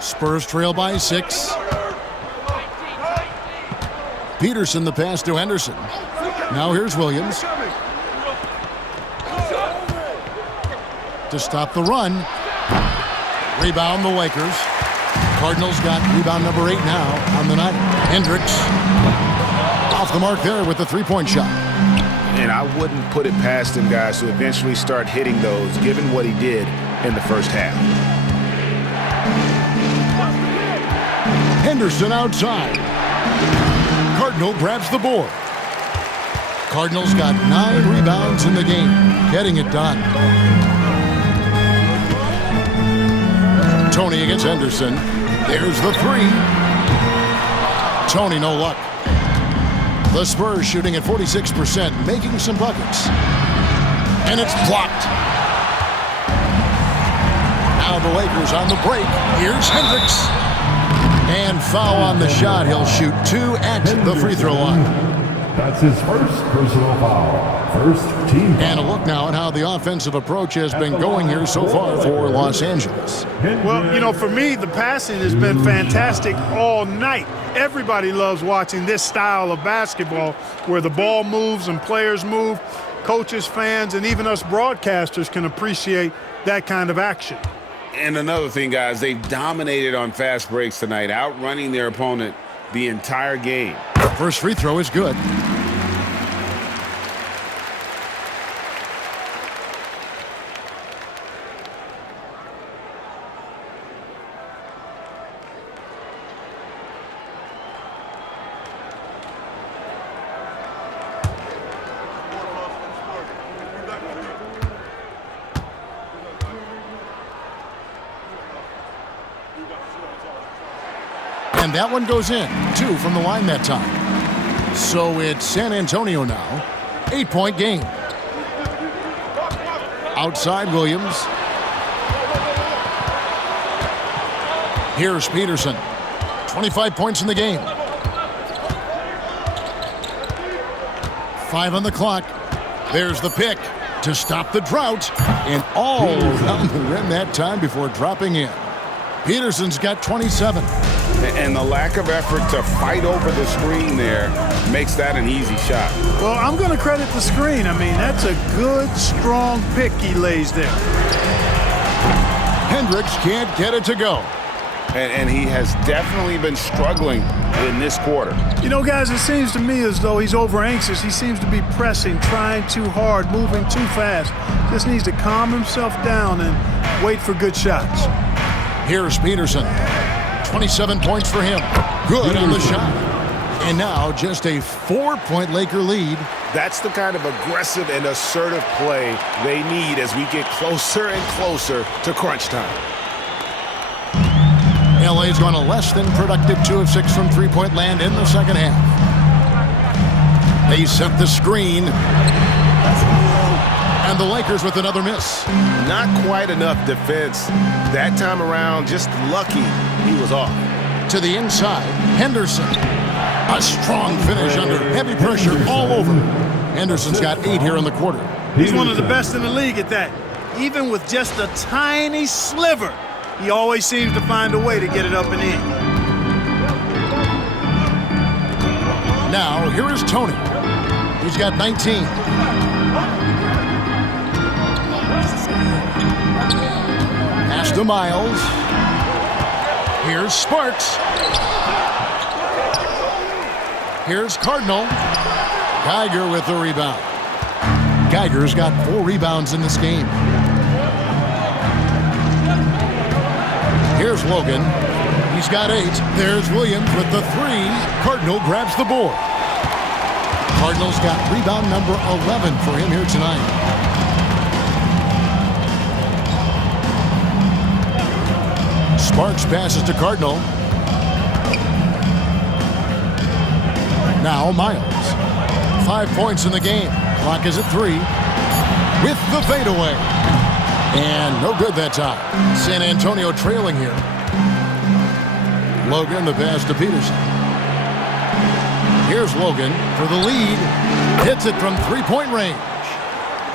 Spurs trail by 6. Peterson the pass to Henderson. Now here's Williams. To stop the run. Rebound the Lakers. Cardinals got rebound number 8 now on the night. Hendricks off the mark there with the three-point shot. And I wouldn't put it past him, guys, to eventually start hitting those, given what he did in the first half. Henderson outside. Cardinal grabs the board. Cardinals got 9 rebounds in the game, getting it done. Tony against Henderson. There's the 3. Tony, no luck. The Spurs shooting at 46%, making some buckets. And it's blocked. Now the Lakers on the break. Here's Hendricks. And foul on the shot. He'll shoot 2 at the free throw line. That's his first personal foul. First team foul. And a look now at how the offensive approach has been going here so far for Los Angeles. Well, you know, for me, the passing has been fantastic all night. Everybody loves watching this style of basketball where the ball moves and players move. Coaches, fans, and even us broadcasters can appreciate that kind of action. And another thing, guys, they've dominated on fast breaks tonight, outrunning their opponent the entire game. First free throw is good. And that one goes in. 2 from the line that time. So it's San Antonio now. 8-point game. Outside Williams. Here's Peterson. 25 points in the game. 5 on the clock. There's the pick to stop the drought. And all around the rim that time before dropping in. Peterson's got 27. And the lack of effort to fight over the screen there makes that an easy shot. Well, I'm going to credit the screen. I mean, that's a good, strong pick he lays there. Hendricks can't get it to go. And he has definitely been struggling in this quarter. You know, guys, it seems to me as though he's over-anxious. He seems to be pressing, trying too hard, moving too fast. Just needs to calm himself down and wait for good shots. Here's Peterson. 27 points for him. Good on the shot. And now just a 4-point Laker lead. That's the kind of aggressive and assertive play they need as we get closer and closer to crunch time. LA's gone a less than productive 2 of 6 from three-point land in the second half. They set the screen. And the Lakers with another miss. Not quite enough defense that time around. Just lucky he was off. To the inside, Henderson. A strong finish under heavy pressure all over. Henderson's got 8 here in the quarter. He's one of the best in the league at that. Even with just a tiny sliver, he always seems to find a way to get it up and in. Now, here is Tony. He's got 19. Pass to Miles. Here's Sparks. Here's Cardinal. Geiger with the rebound. Geiger's got 4 rebounds in this game. Here's Logan. He's got 8. There's Williams with the 3. Cardinal grabs the board. Cardinals got rebound number 11 for him here tonight. Sparks passes to Cardinal. Now Miles. 5 points in the game. Clock is at 3. With the fadeaway. And no good that time. San Antonio trailing here. Logan the pass to Peterson. Here's Logan for the lead. Hits it from three-point range.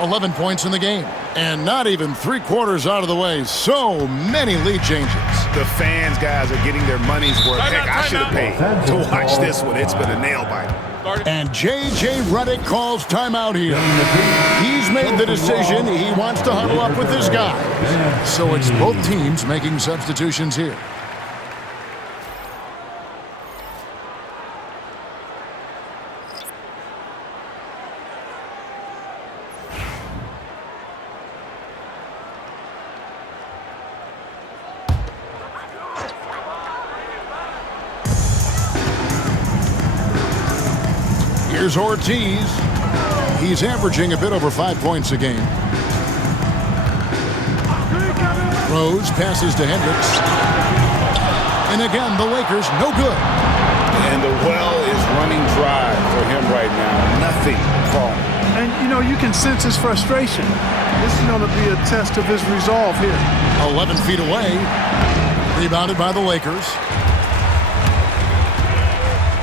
11 points in the game. And not even 3/4 out of the way. So many lead changes. the fans, guys, are getting their money's worth. Heck, I should have paid to watch this one. It's been a nail-biter. And J.J. Redick calls timeout here. He's made the decision. He wants to huddle up with his guys. So it's both teams making substitutions here. Here's Ortiz. He's averaging a bit over 5 points a game. Rose passes to Hendricks. And again, the Lakers, no good. And the well is running dry for him right now. Nothing falling. And, you know, you can sense his frustration. This is going to be a test of his resolve here. 11 feet away. Rebounded by the Lakers.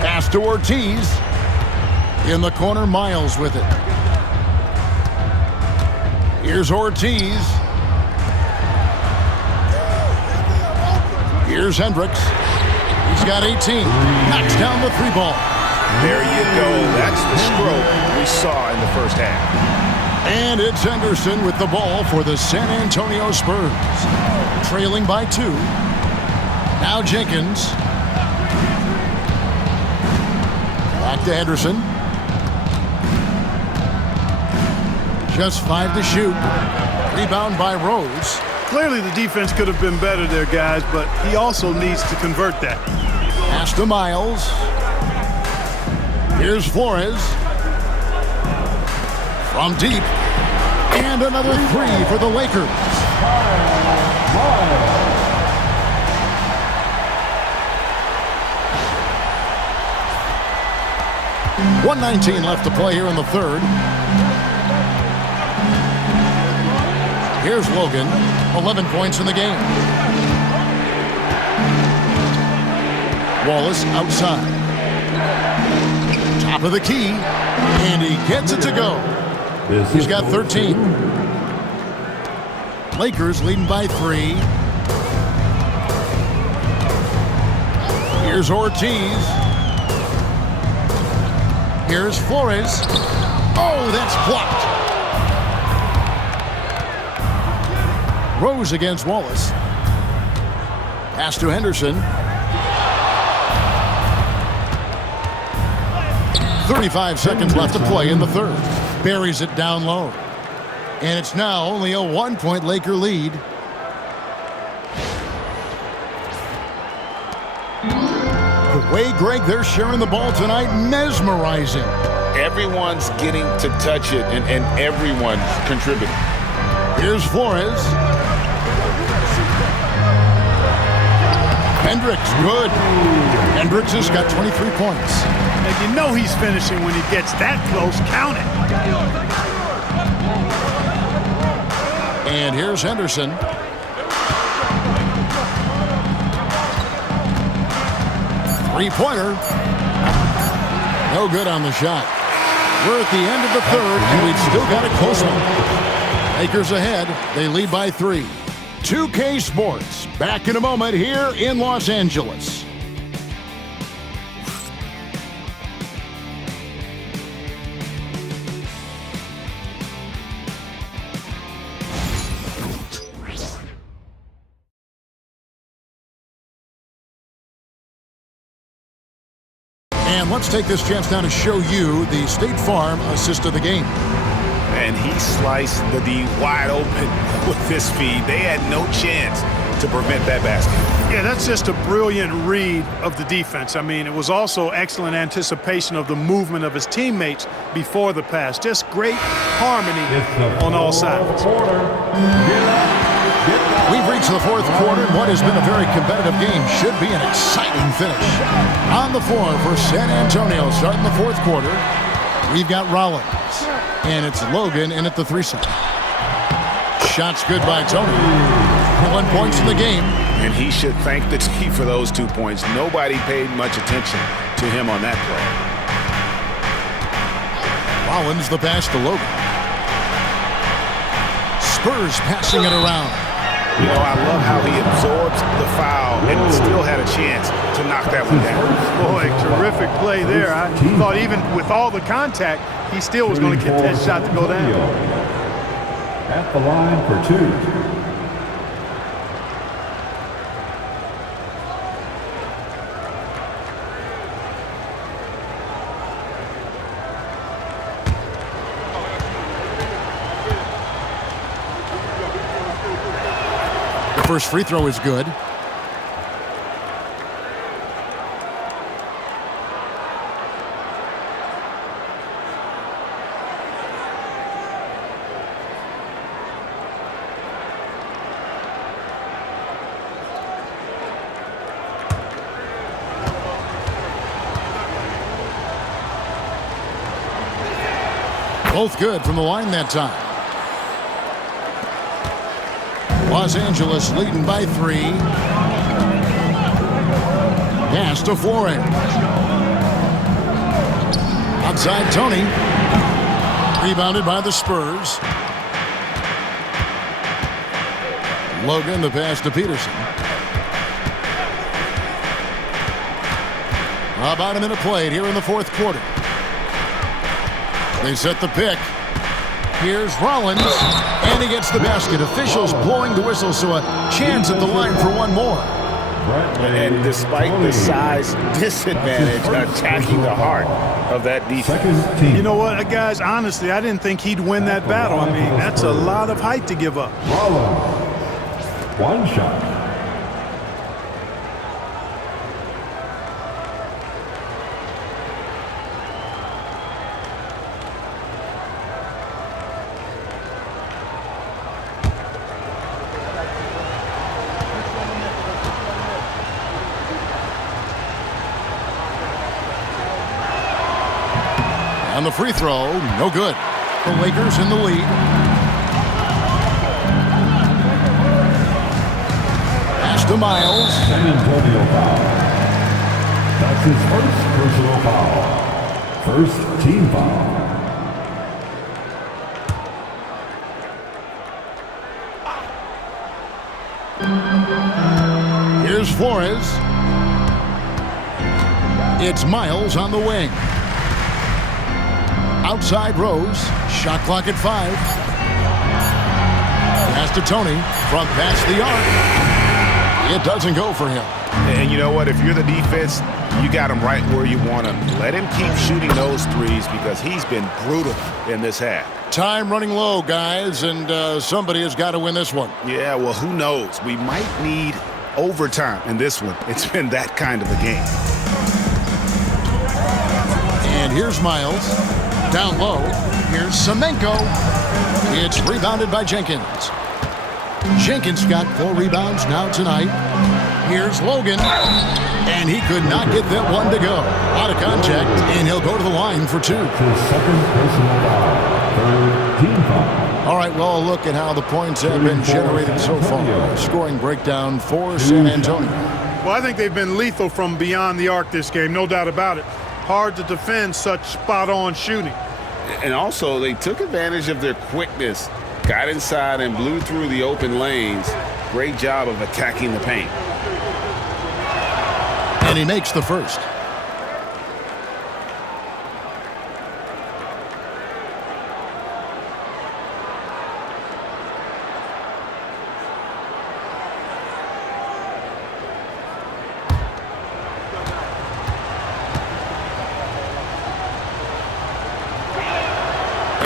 Pass to Ortiz. In the corner, Miles with it. Here's Ortiz. Here's Hendricks. He's got 18. Knocks down the 3 ball. There you go. That's the stroke we saw in the first half. And it's Henderson with the ball for the San Antonio Spurs. Trailing by 2. Now Jenkins. Back to Henderson. Just 5 to shoot. Rebound by Rose. Clearly the defense could have been better there, guys, but he also needs to convert that. Pass to Miles. Here's Flores. From deep. And another 3 for the Lakers. 1:19 left to play here in the third. Here's Logan, 11 points in the game. Wallace outside. Top of the key, and he gets it to go. He's got 13. Lakers leading by 3. Here's Ortiz. Here's Flores. Oh, that's blocked. Rose against Wallace. Pass to Henderson. 35 seconds left to play in the third. Buries it down low. And it's now only a 1-point Laker lead. The way, Greg, they're sharing the ball tonight, mesmerizing. Everyone's getting to touch it, and everyone's contributing. Here's Flores. Hendricks, good. Hendricks has got 23 points. And you know he's finishing when he gets that close. Count it. And here's Henderson. Three-pointer. No good on the shot. We're at the end of the third, and we've still got a close one. Lakers ahead. They lead by 3. 2K Sports, back in a moment here in Los Angeles. And let's take this chance now to show you the State Farm assist of the game. And he sliced the D wide open with this feed. They had no chance to prevent that basket. Yeah, that's just a brilliant read of the defense. I mean, it was also excellent anticipation of the movement of his teammates before the pass. Just great harmony on all sides. We've reached the fourth quarter, and what has been a very competitive game should be an exciting finish. On the floor for San Antonio, starting the fourth quarter, we've got Rollins. And it's Logan in at the 3-side. Shots good by Tony. 1 points in the game. And he should thank the team for those 2 points. Nobody paid much attention to him on that play. Rollins the pass to Logan. Spurs passing it around. You know, I love how he absorbs the foul and still had a chance to knock that one down. Boy, terrific play there. I thought even with all the contact, he still was going to get that shot to go down. At the line for two. First free throw is good. Both good from the line that time. Los Angeles leading by 3. Pass to Flores. Outside Tony. Rebounded by the Spurs. Logan, the pass to Peterson. About a minute played here in the fourth quarter. They set the pick. Here's Rollins, and he gets the basket. Officials blowing the whistle, so a chance at the line for one more. And despite the size disadvantage, attacking the heart of that defense. You know what, guys, honestly, I didn't think he'd win that battle. I mean, that's a lot of height to give up. Rollins. One shot. On the free throw, no good. The Lakers in the lead. Pass to Miles. San Antonio foul. That's his first personal foul. First team foul. Here's Flores. It's Miles on the wing. Outside Rose. Shot clock at 5. Pass to Tony. From past the arc. It doesn't go for him. And you know what? If you're the defense, you got him right where you want him. Let him keep shooting those threes because he's been brutal in this half. Time running low, guys, and somebody has got to win this one. Yeah, well, who knows? We might need overtime in this one. It's been that kind of a game. And here's Miles. Down low. Here's Semenko. It's rebounded by Jenkins. Jenkins got 4 rebounds now tonight. Here's Logan. And he could not get that one to go. Out of contact, and he'll go to the line for 2. His second personal foul. Third team foul. All right, well, look at how the points have been generated so far. Scoring breakdown for San Antonio. Well, I think they've been lethal from beyond the arc this game, no doubt about it. Hard to defend such spot-on shooting. And also, they took advantage of their quickness, got inside and blew through the open lanes. Great job of attacking the paint. And he makes the first.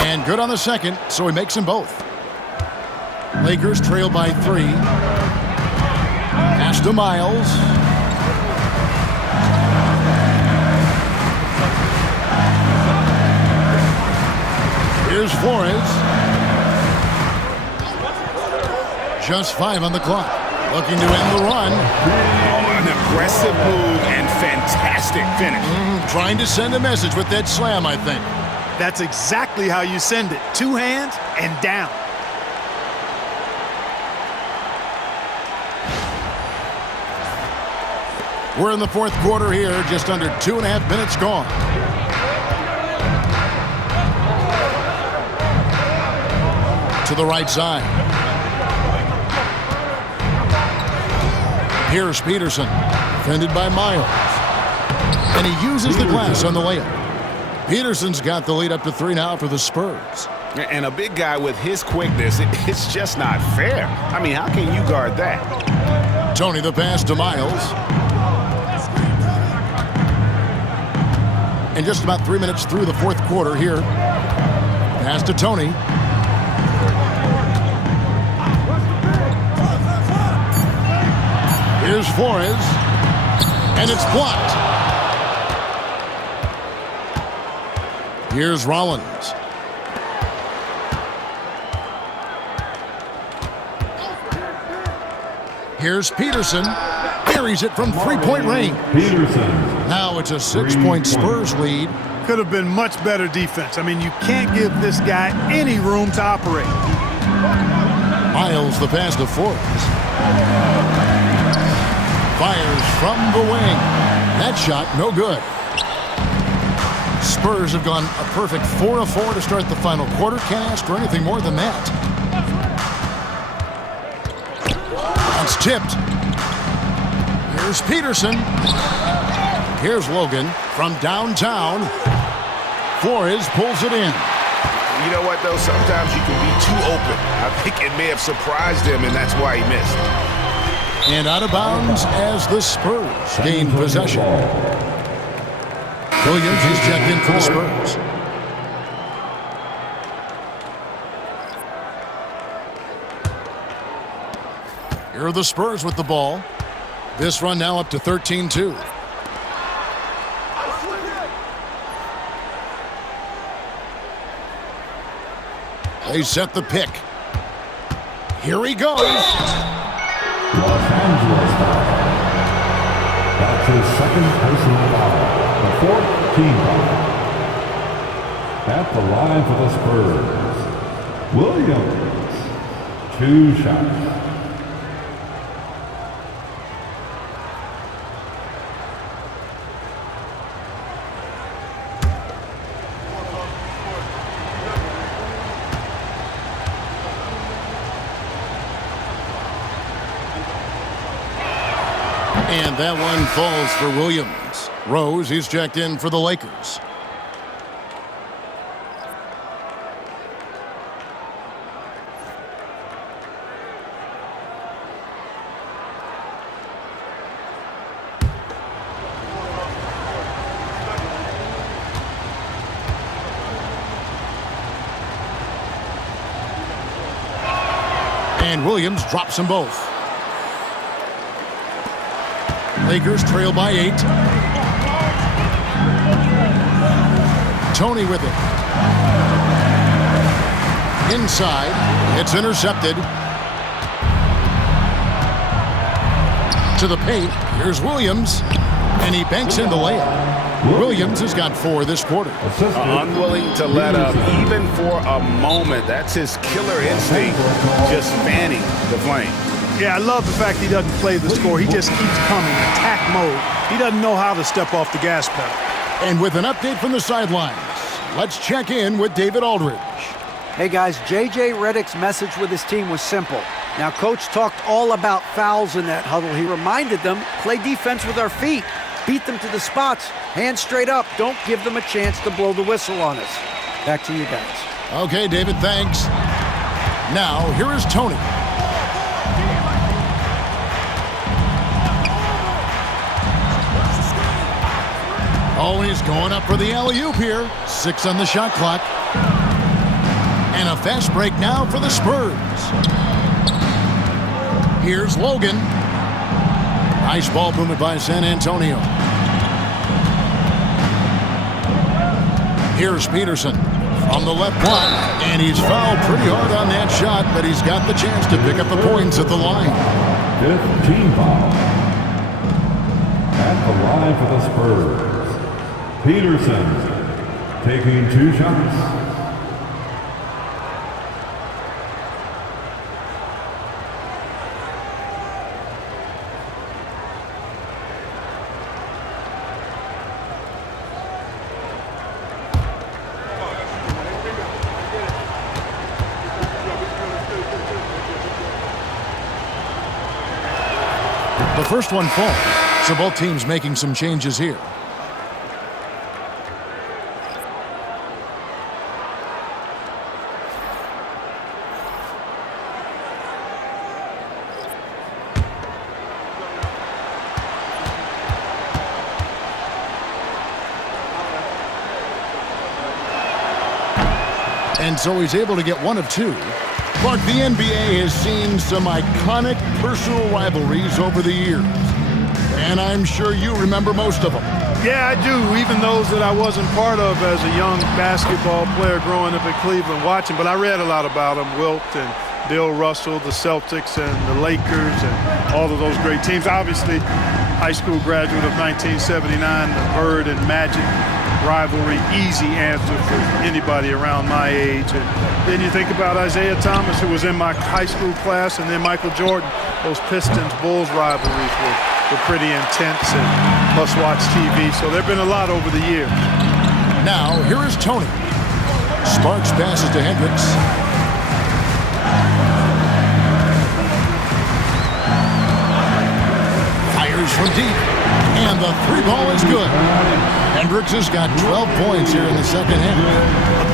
And good on the second, so he makes them both. Lakers trail by 3. Pass to Miles. Here's Flores. Just 5 on the clock. Looking to end the run. Oh, an aggressive move and fantastic finish. Trying to send a message with that slam, I think. That's exactly how you send it. 2 hands and down. We're in the fourth quarter here, just under 2.5 minutes gone. To the right side. Here's Peterson, defended by Miles. And he uses the glass on the layup. Peterson's got the lead up to 3 now for the Spurs. And a big guy with his quickness, it's just not fair. I mean, how can you guard that? Tony the pass to Miles. And just about 3 minutes through the fourth quarter here. Pass to Tony. Here's Flores. And it's blocked. Here's Rollins. Here's Peterson. Buries it from three-point range. Peterson. Now it's a 6-point Spurs lead. Could have been much better defense. I mean, you can't give this guy any room to operate. Miles the pass to Flores. Fires from the wing. That shot, no good. Spurs have gone a perfect 4 of 4 to start the final quarter. Can't ask for anything more than that. It's tipped. Here's Peterson. Here's Logan from downtown. Flores pulls it in. You know what, though? Sometimes you can be too open. I think it may have surprised him, and that's why he missed. And out of bounds as the Spurs gain possession. Williams is checked in for the Spurs. Here are the Spurs with the ball. This run now up to 13-2. They set the pick. Here he goes. Los Angeles foul. That's his second personal foul. The 4th team foul. At the line for the Spurs, Williams. 2 shots. And that one falls for Williams. Rose, he's checked in for the Lakers. And Williams drops them both. Lakers trail by 8. Tony with it. Inside. It's intercepted. To the paint. Here's Williams. And he banks in the layup. Williams has got 4 this quarter. Unwilling to let up even for a moment. That's his killer instinct, just fanning the flame. Yeah, I love the fact he doesn't play the score. He just keeps coming, attack mode. He doesn't know how to step off the gas pedal. And with an update from the sidelines, let's check in with David Aldridge. Hey guys, J.J. Redick's message with his team was simple. Now, Coach talked all about fouls in that huddle. He reminded them, play defense with our feet. Beat them to the spots. Hands straight up. Don't give them a chance to blow the whistle on us. Back to you guys. Okay, David, thanks. Now, here is Tony. Oh, he's going up for the alley-oop here. 6 on the shot clock. And a fast break now for the Spurs. Here's Logan. Nice ball movement by San Antonio. Here's Peterson on the left block. And he's fouled pretty hard on that shot, but he's got the chance to pick up the points at the line. 5th team foul. At the line for the Spurs, Peterson taking 2 shots. The The first one falls, so both teams making some changes here. And so he's able to get one of two. Clark, the NBA has seen some iconic personal rivalries over the years. And I'm sure you remember most of them. Yeah, I do, even those that I wasn't part of as a young basketball player growing up in Cleveland watching. But I read a lot about them, Wilt and Bill Russell, the Celtics and the Lakers and all of those great teams. Obviously, high school graduate of 1979, the Bird and Magic rivalry, easy answer for anybody around my age. And then you think about Isaiah Thomas, who was in my high school class, and then Michael Jordan. Those Pistons-Bulls rivalries were pretty intense and must-watch TV. So there have been a lot over the years. Now, here is Tony. Sparks passes to Hendricks. Fires from deep. And the three ball is good. Hendricks has got 12 points here in the second half. A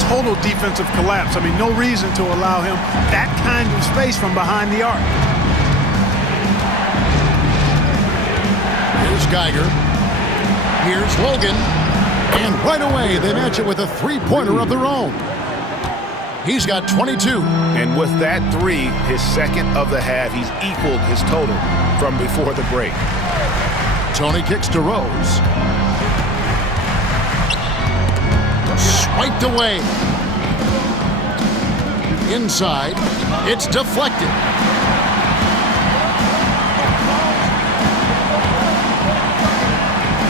total defensive collapse. I mean, no reason to allow him that kind of space from behind the arc. Here's Geiger. Here's Logan. And right away, they match it with a three-pointer of their own. He's got 22. And with that three, his second of the half, he's equaled his total from before the break. Tony kicks to Rose. Swiped away. Inside. It's deflected.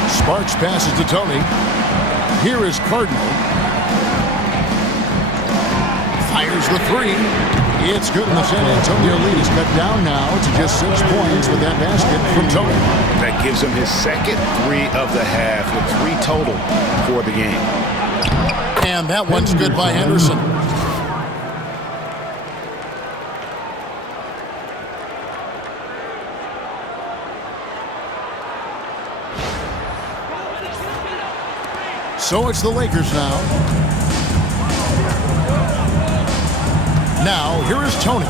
Sparks passes to Tony. Here is Cardinal. Fires the three. It's good, and the San Antonio lead is cut down now to just 6 points with that basket from Tony. That gives him his second three of the half with three total for the game. And that one's good by Henderson. So it's the Lakers now. Now, here is Tony.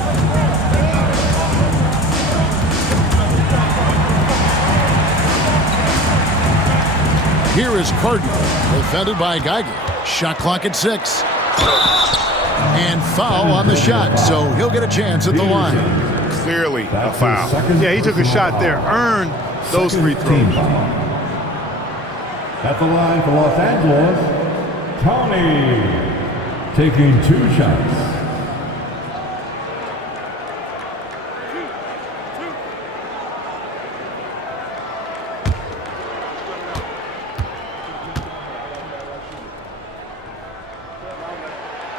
Here is Cardinal, defended by Geiger. Shot clock at 6. And foul on the shot, so he'll get a chance at the line. Clearly a foul. Yeah, he took a shot there. Earned those free throws. At the line for Los Angeles, Tony taking 2 shots.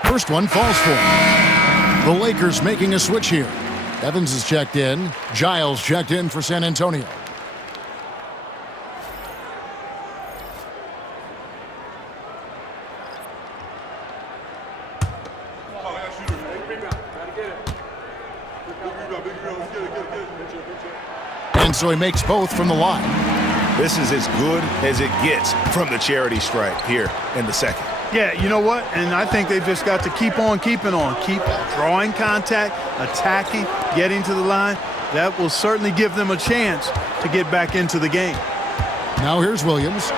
First one falls for him. The Lakers making a switch here. Evans is checked in. Giles checked in for San Antonio. And so he makes both from the line. This is as good as it gets from the charity stripe here in the second. Yeah, you know what? And I think they've just got to keep on keeping on. Keep drawing contact, attacking, getting to the line. That will certainly give them a chance to get back into the game. Now here's Williams.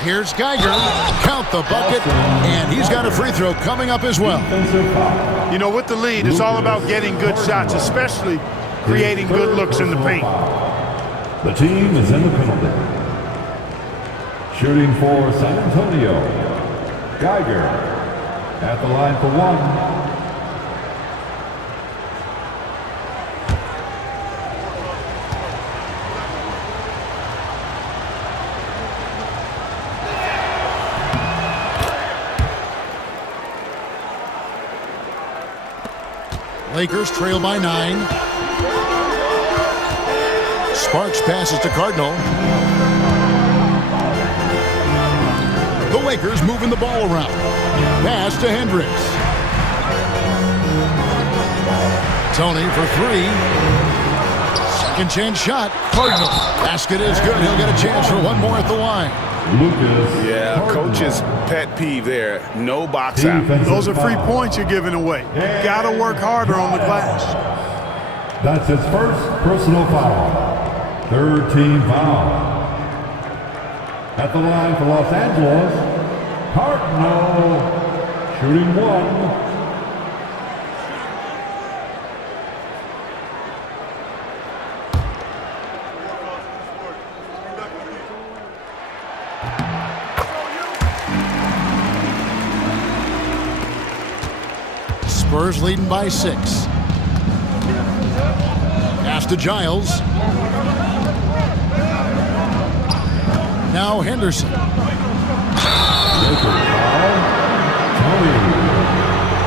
Here's Geiger. Count the bucket. And he's got a free throw coming up as well. You know, with the lead, it's all about getting good shots, especially creating good looks in the paint. The team is in the penalty. Shooting for San Antonio, Geiger at the line for 1. Lakers trail by 9. Sparks passes to Cardinal. The Lakers moving the ball around. Pass to Hendricks. Tony for 3. Second chance shot. Cardinal. Basket is good. He'll get a chance for one more at the line. Lucas. Yeah, coach's pet peeve there. No box out. Those are free points you're giving away. You got to work harder on the glass. That's his first personal foul. Third team foul. At the line for Los Angeles, Cardinal, shooting one. Spurs leading by 6. Pass to Giles. Now Henderson.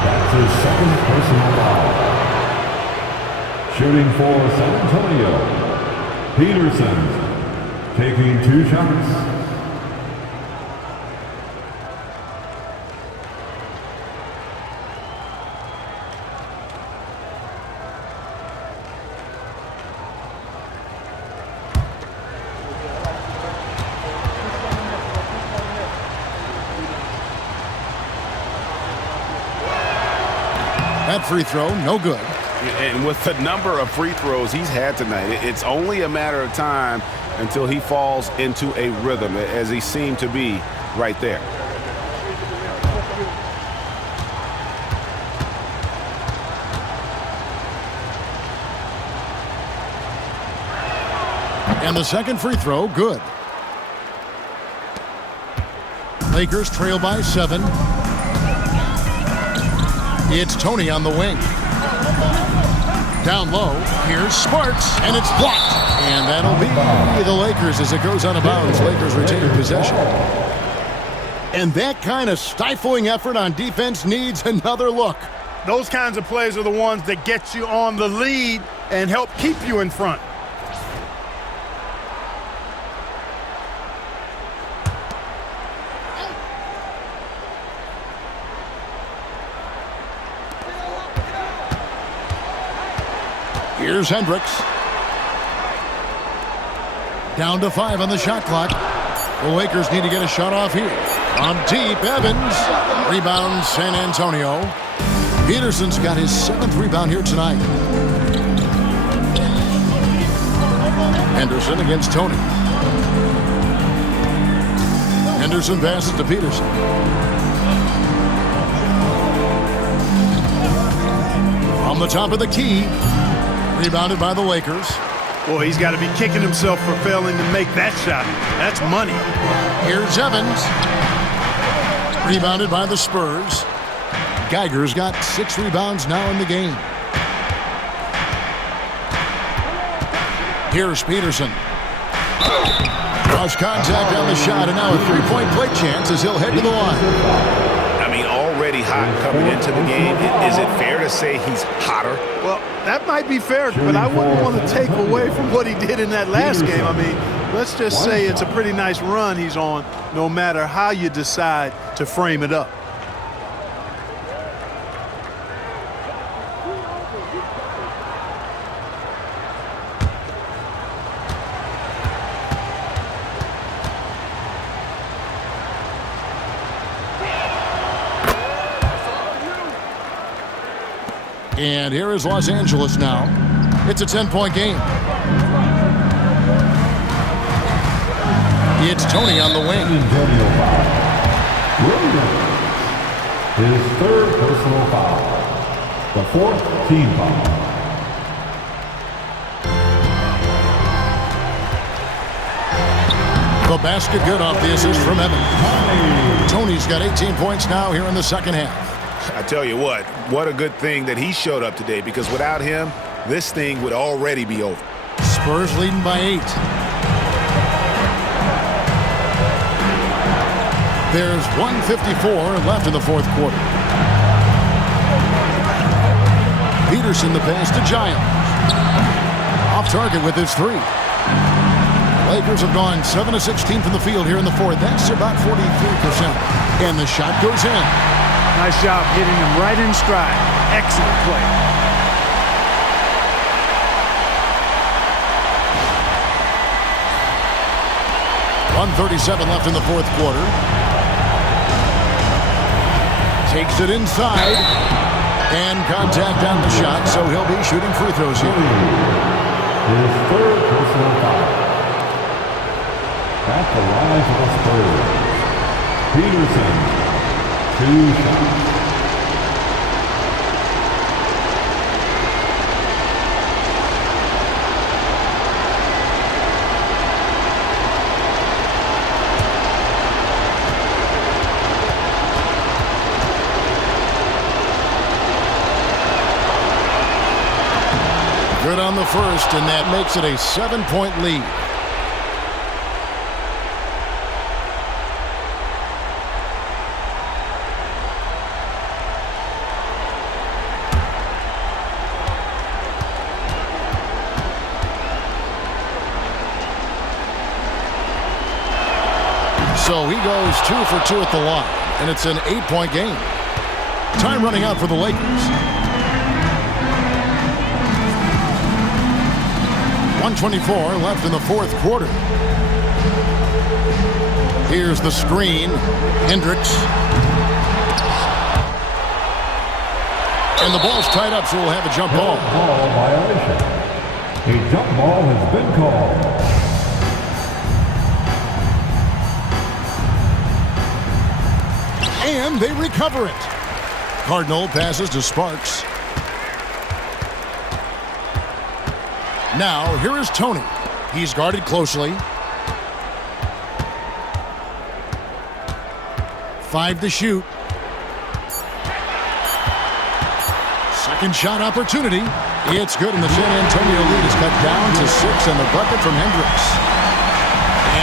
That's his second personal foul. Shooting for San Antonio, Peterson taking 2 shots. That free throw, no good. And with the number of free throws he's had tonight, it's only a matter of time until he falls into a rhythm, as he seemed to be right there. And the second free throw, good. Lakers trail by 7. It's Tony on the wing. Down low, here's Sparks, and it's blocked. And that'll be the Lakers as it goes out of bounds. Lakers retaining possession. And that kind of stifling effort on defense needs another look. Those kinds of plays are the ones that get you on the lead and help keep you in front. Here's Hendricks. Down to 5 on the shot clock. The Lakers need to get a shot off here. On deep, Evans. Rebound, San Antonio. Peterson's got his 7th rebound here tonight. Henderson against Tony. Henderson passes to Peterson. From the top of the key. Rebounded by the Lakers. Boy, he's got to be kicking himself for failing to make that shot. That's money. Here's Evans. Rebounded by the Spurs. Geiger's got 6 rebounds now in the game. Here's Peterson. Draws contact on the shot, and now a 3-point play chance as he'll head to the line. I mean, already hot coming into the game. Is it fair to say he's hotter? Well, that might be fair, but I wouldn't want to take away from what he did in that last game. I mean, let's just say it's a pretty nice run he's on, no matter how you decide to frame it up. And here is Los Angeles now. It's a 10-point game. It's Tony on the wing. His 3rd personal foul. The 4th team foul. The basket good off the assist from Evans. Tony's got 18 points now here in the second half. I tell you what a good thing that he showed up today, because without him, this thing would already be over. Spurs leading by 8. There's 1:54 left in the 4th quarter. Peterson the pass to Giles. Off target with his 3. Lakers have gone 7 of 16 from the field here in the 4th. That's about 43%. And the shot goes in. Nice job hitting him right in stride. Excellent play. 1:37 left in the fourth quarter. Takes it inside. And contact on the shot, so he'll be shooting free throws here. His third personal foul. At the line for the Spurs, Peterson, 2 shots. Good on the first, and that makes it a 7-point lead. So he goes 2 for 2 at the line, and it's an 8-point game. Time running out for the Lakers. 1:24 left in the fourth quarter. Here's the screen. Hendricks. And the ball's tied up, so we'll have a jump ball. Ball violation. A jump ball has been called. And they recover it. Cardinal passes to Sparks. Now, here is Tony. He's guarded closely. 5 to shoot. Second shot opportunity. It's good, and the San Antonio lead is cut down to 6, and the bucket from Hendricks.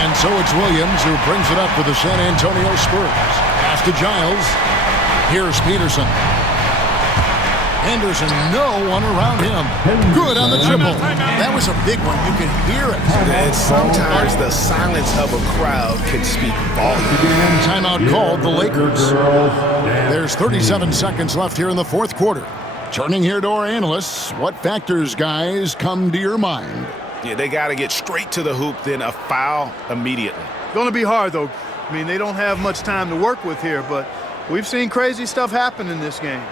And so it's Williams who brings it up for the San Antonio Spurs. Pass to Giles. Here's Peterson. Henderson, no one around him. Good on the triple. That was a big one. You can hear it. And sometimes the silence of a crowd can speak volumes. Timeout called the Lakers. There's 37 seconds left here in the fourth quarter. Turning here to our analysts, what factors, guys, come to your mind? Yeah, they got to get straight to the hoop, then a foul immediately. Going to be hard, though. I mean, they don't have much time to work with here, but we've seen crazy stuff happen in this game.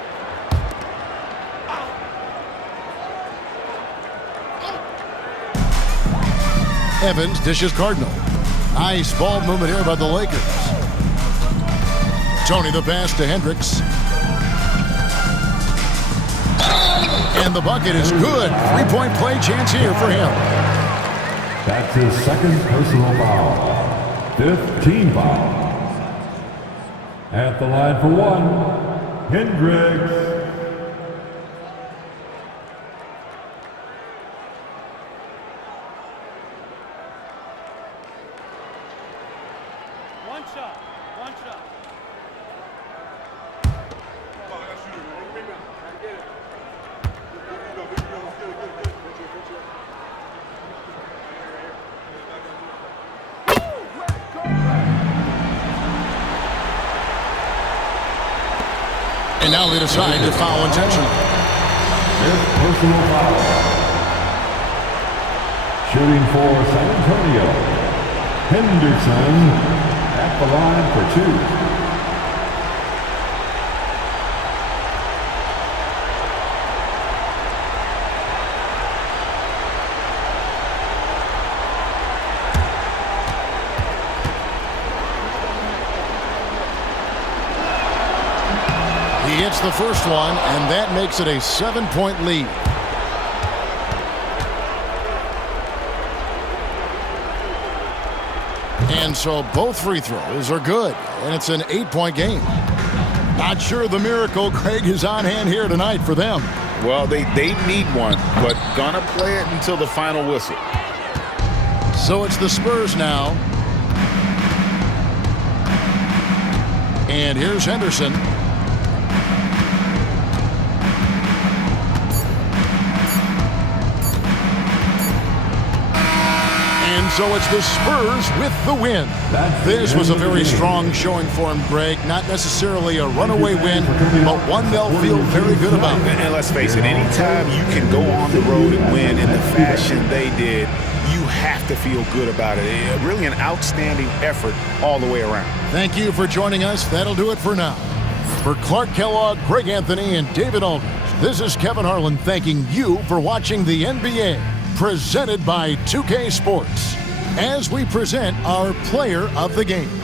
Evans dishes Cardinal. Nice ball movement here by the Lakers. Tony the pass to Hendricks. And the bucket is good. 3-point play chance here for him. That's his second personal foul. 5th team foul. At the line for 1, Hendricks. And now they decide to foul intentionally. Personal foul. Shooting for San Antonio, Henderson at the line for 2. He hits the first one, and that makes it a 7-point lead. And so both free throws are good, and it's an 8-point game. Not sure the miracle, Craig, is on hand here tonight for them. Well, they need one, but gonna play it until the final whistle. So it's the Spurs now. And here's Henderson. And so it's the Spurs with the win. This was a very strong showing for him, Greg. Not necessarily a runaway win, but one they'll feel very good about. And let's face it, anytime you can go on the road and win in the fashion they did, you have to feel good about it. Really an outstanding effort all the way around. Thank you for joining us. That'll do it for now. For Clark Kellogg, Greg Anthony, and David Aldridge, this is Kevin Harlan thanking you for watching the NBA, presented by 2K Sports, as we present our Player of the Game.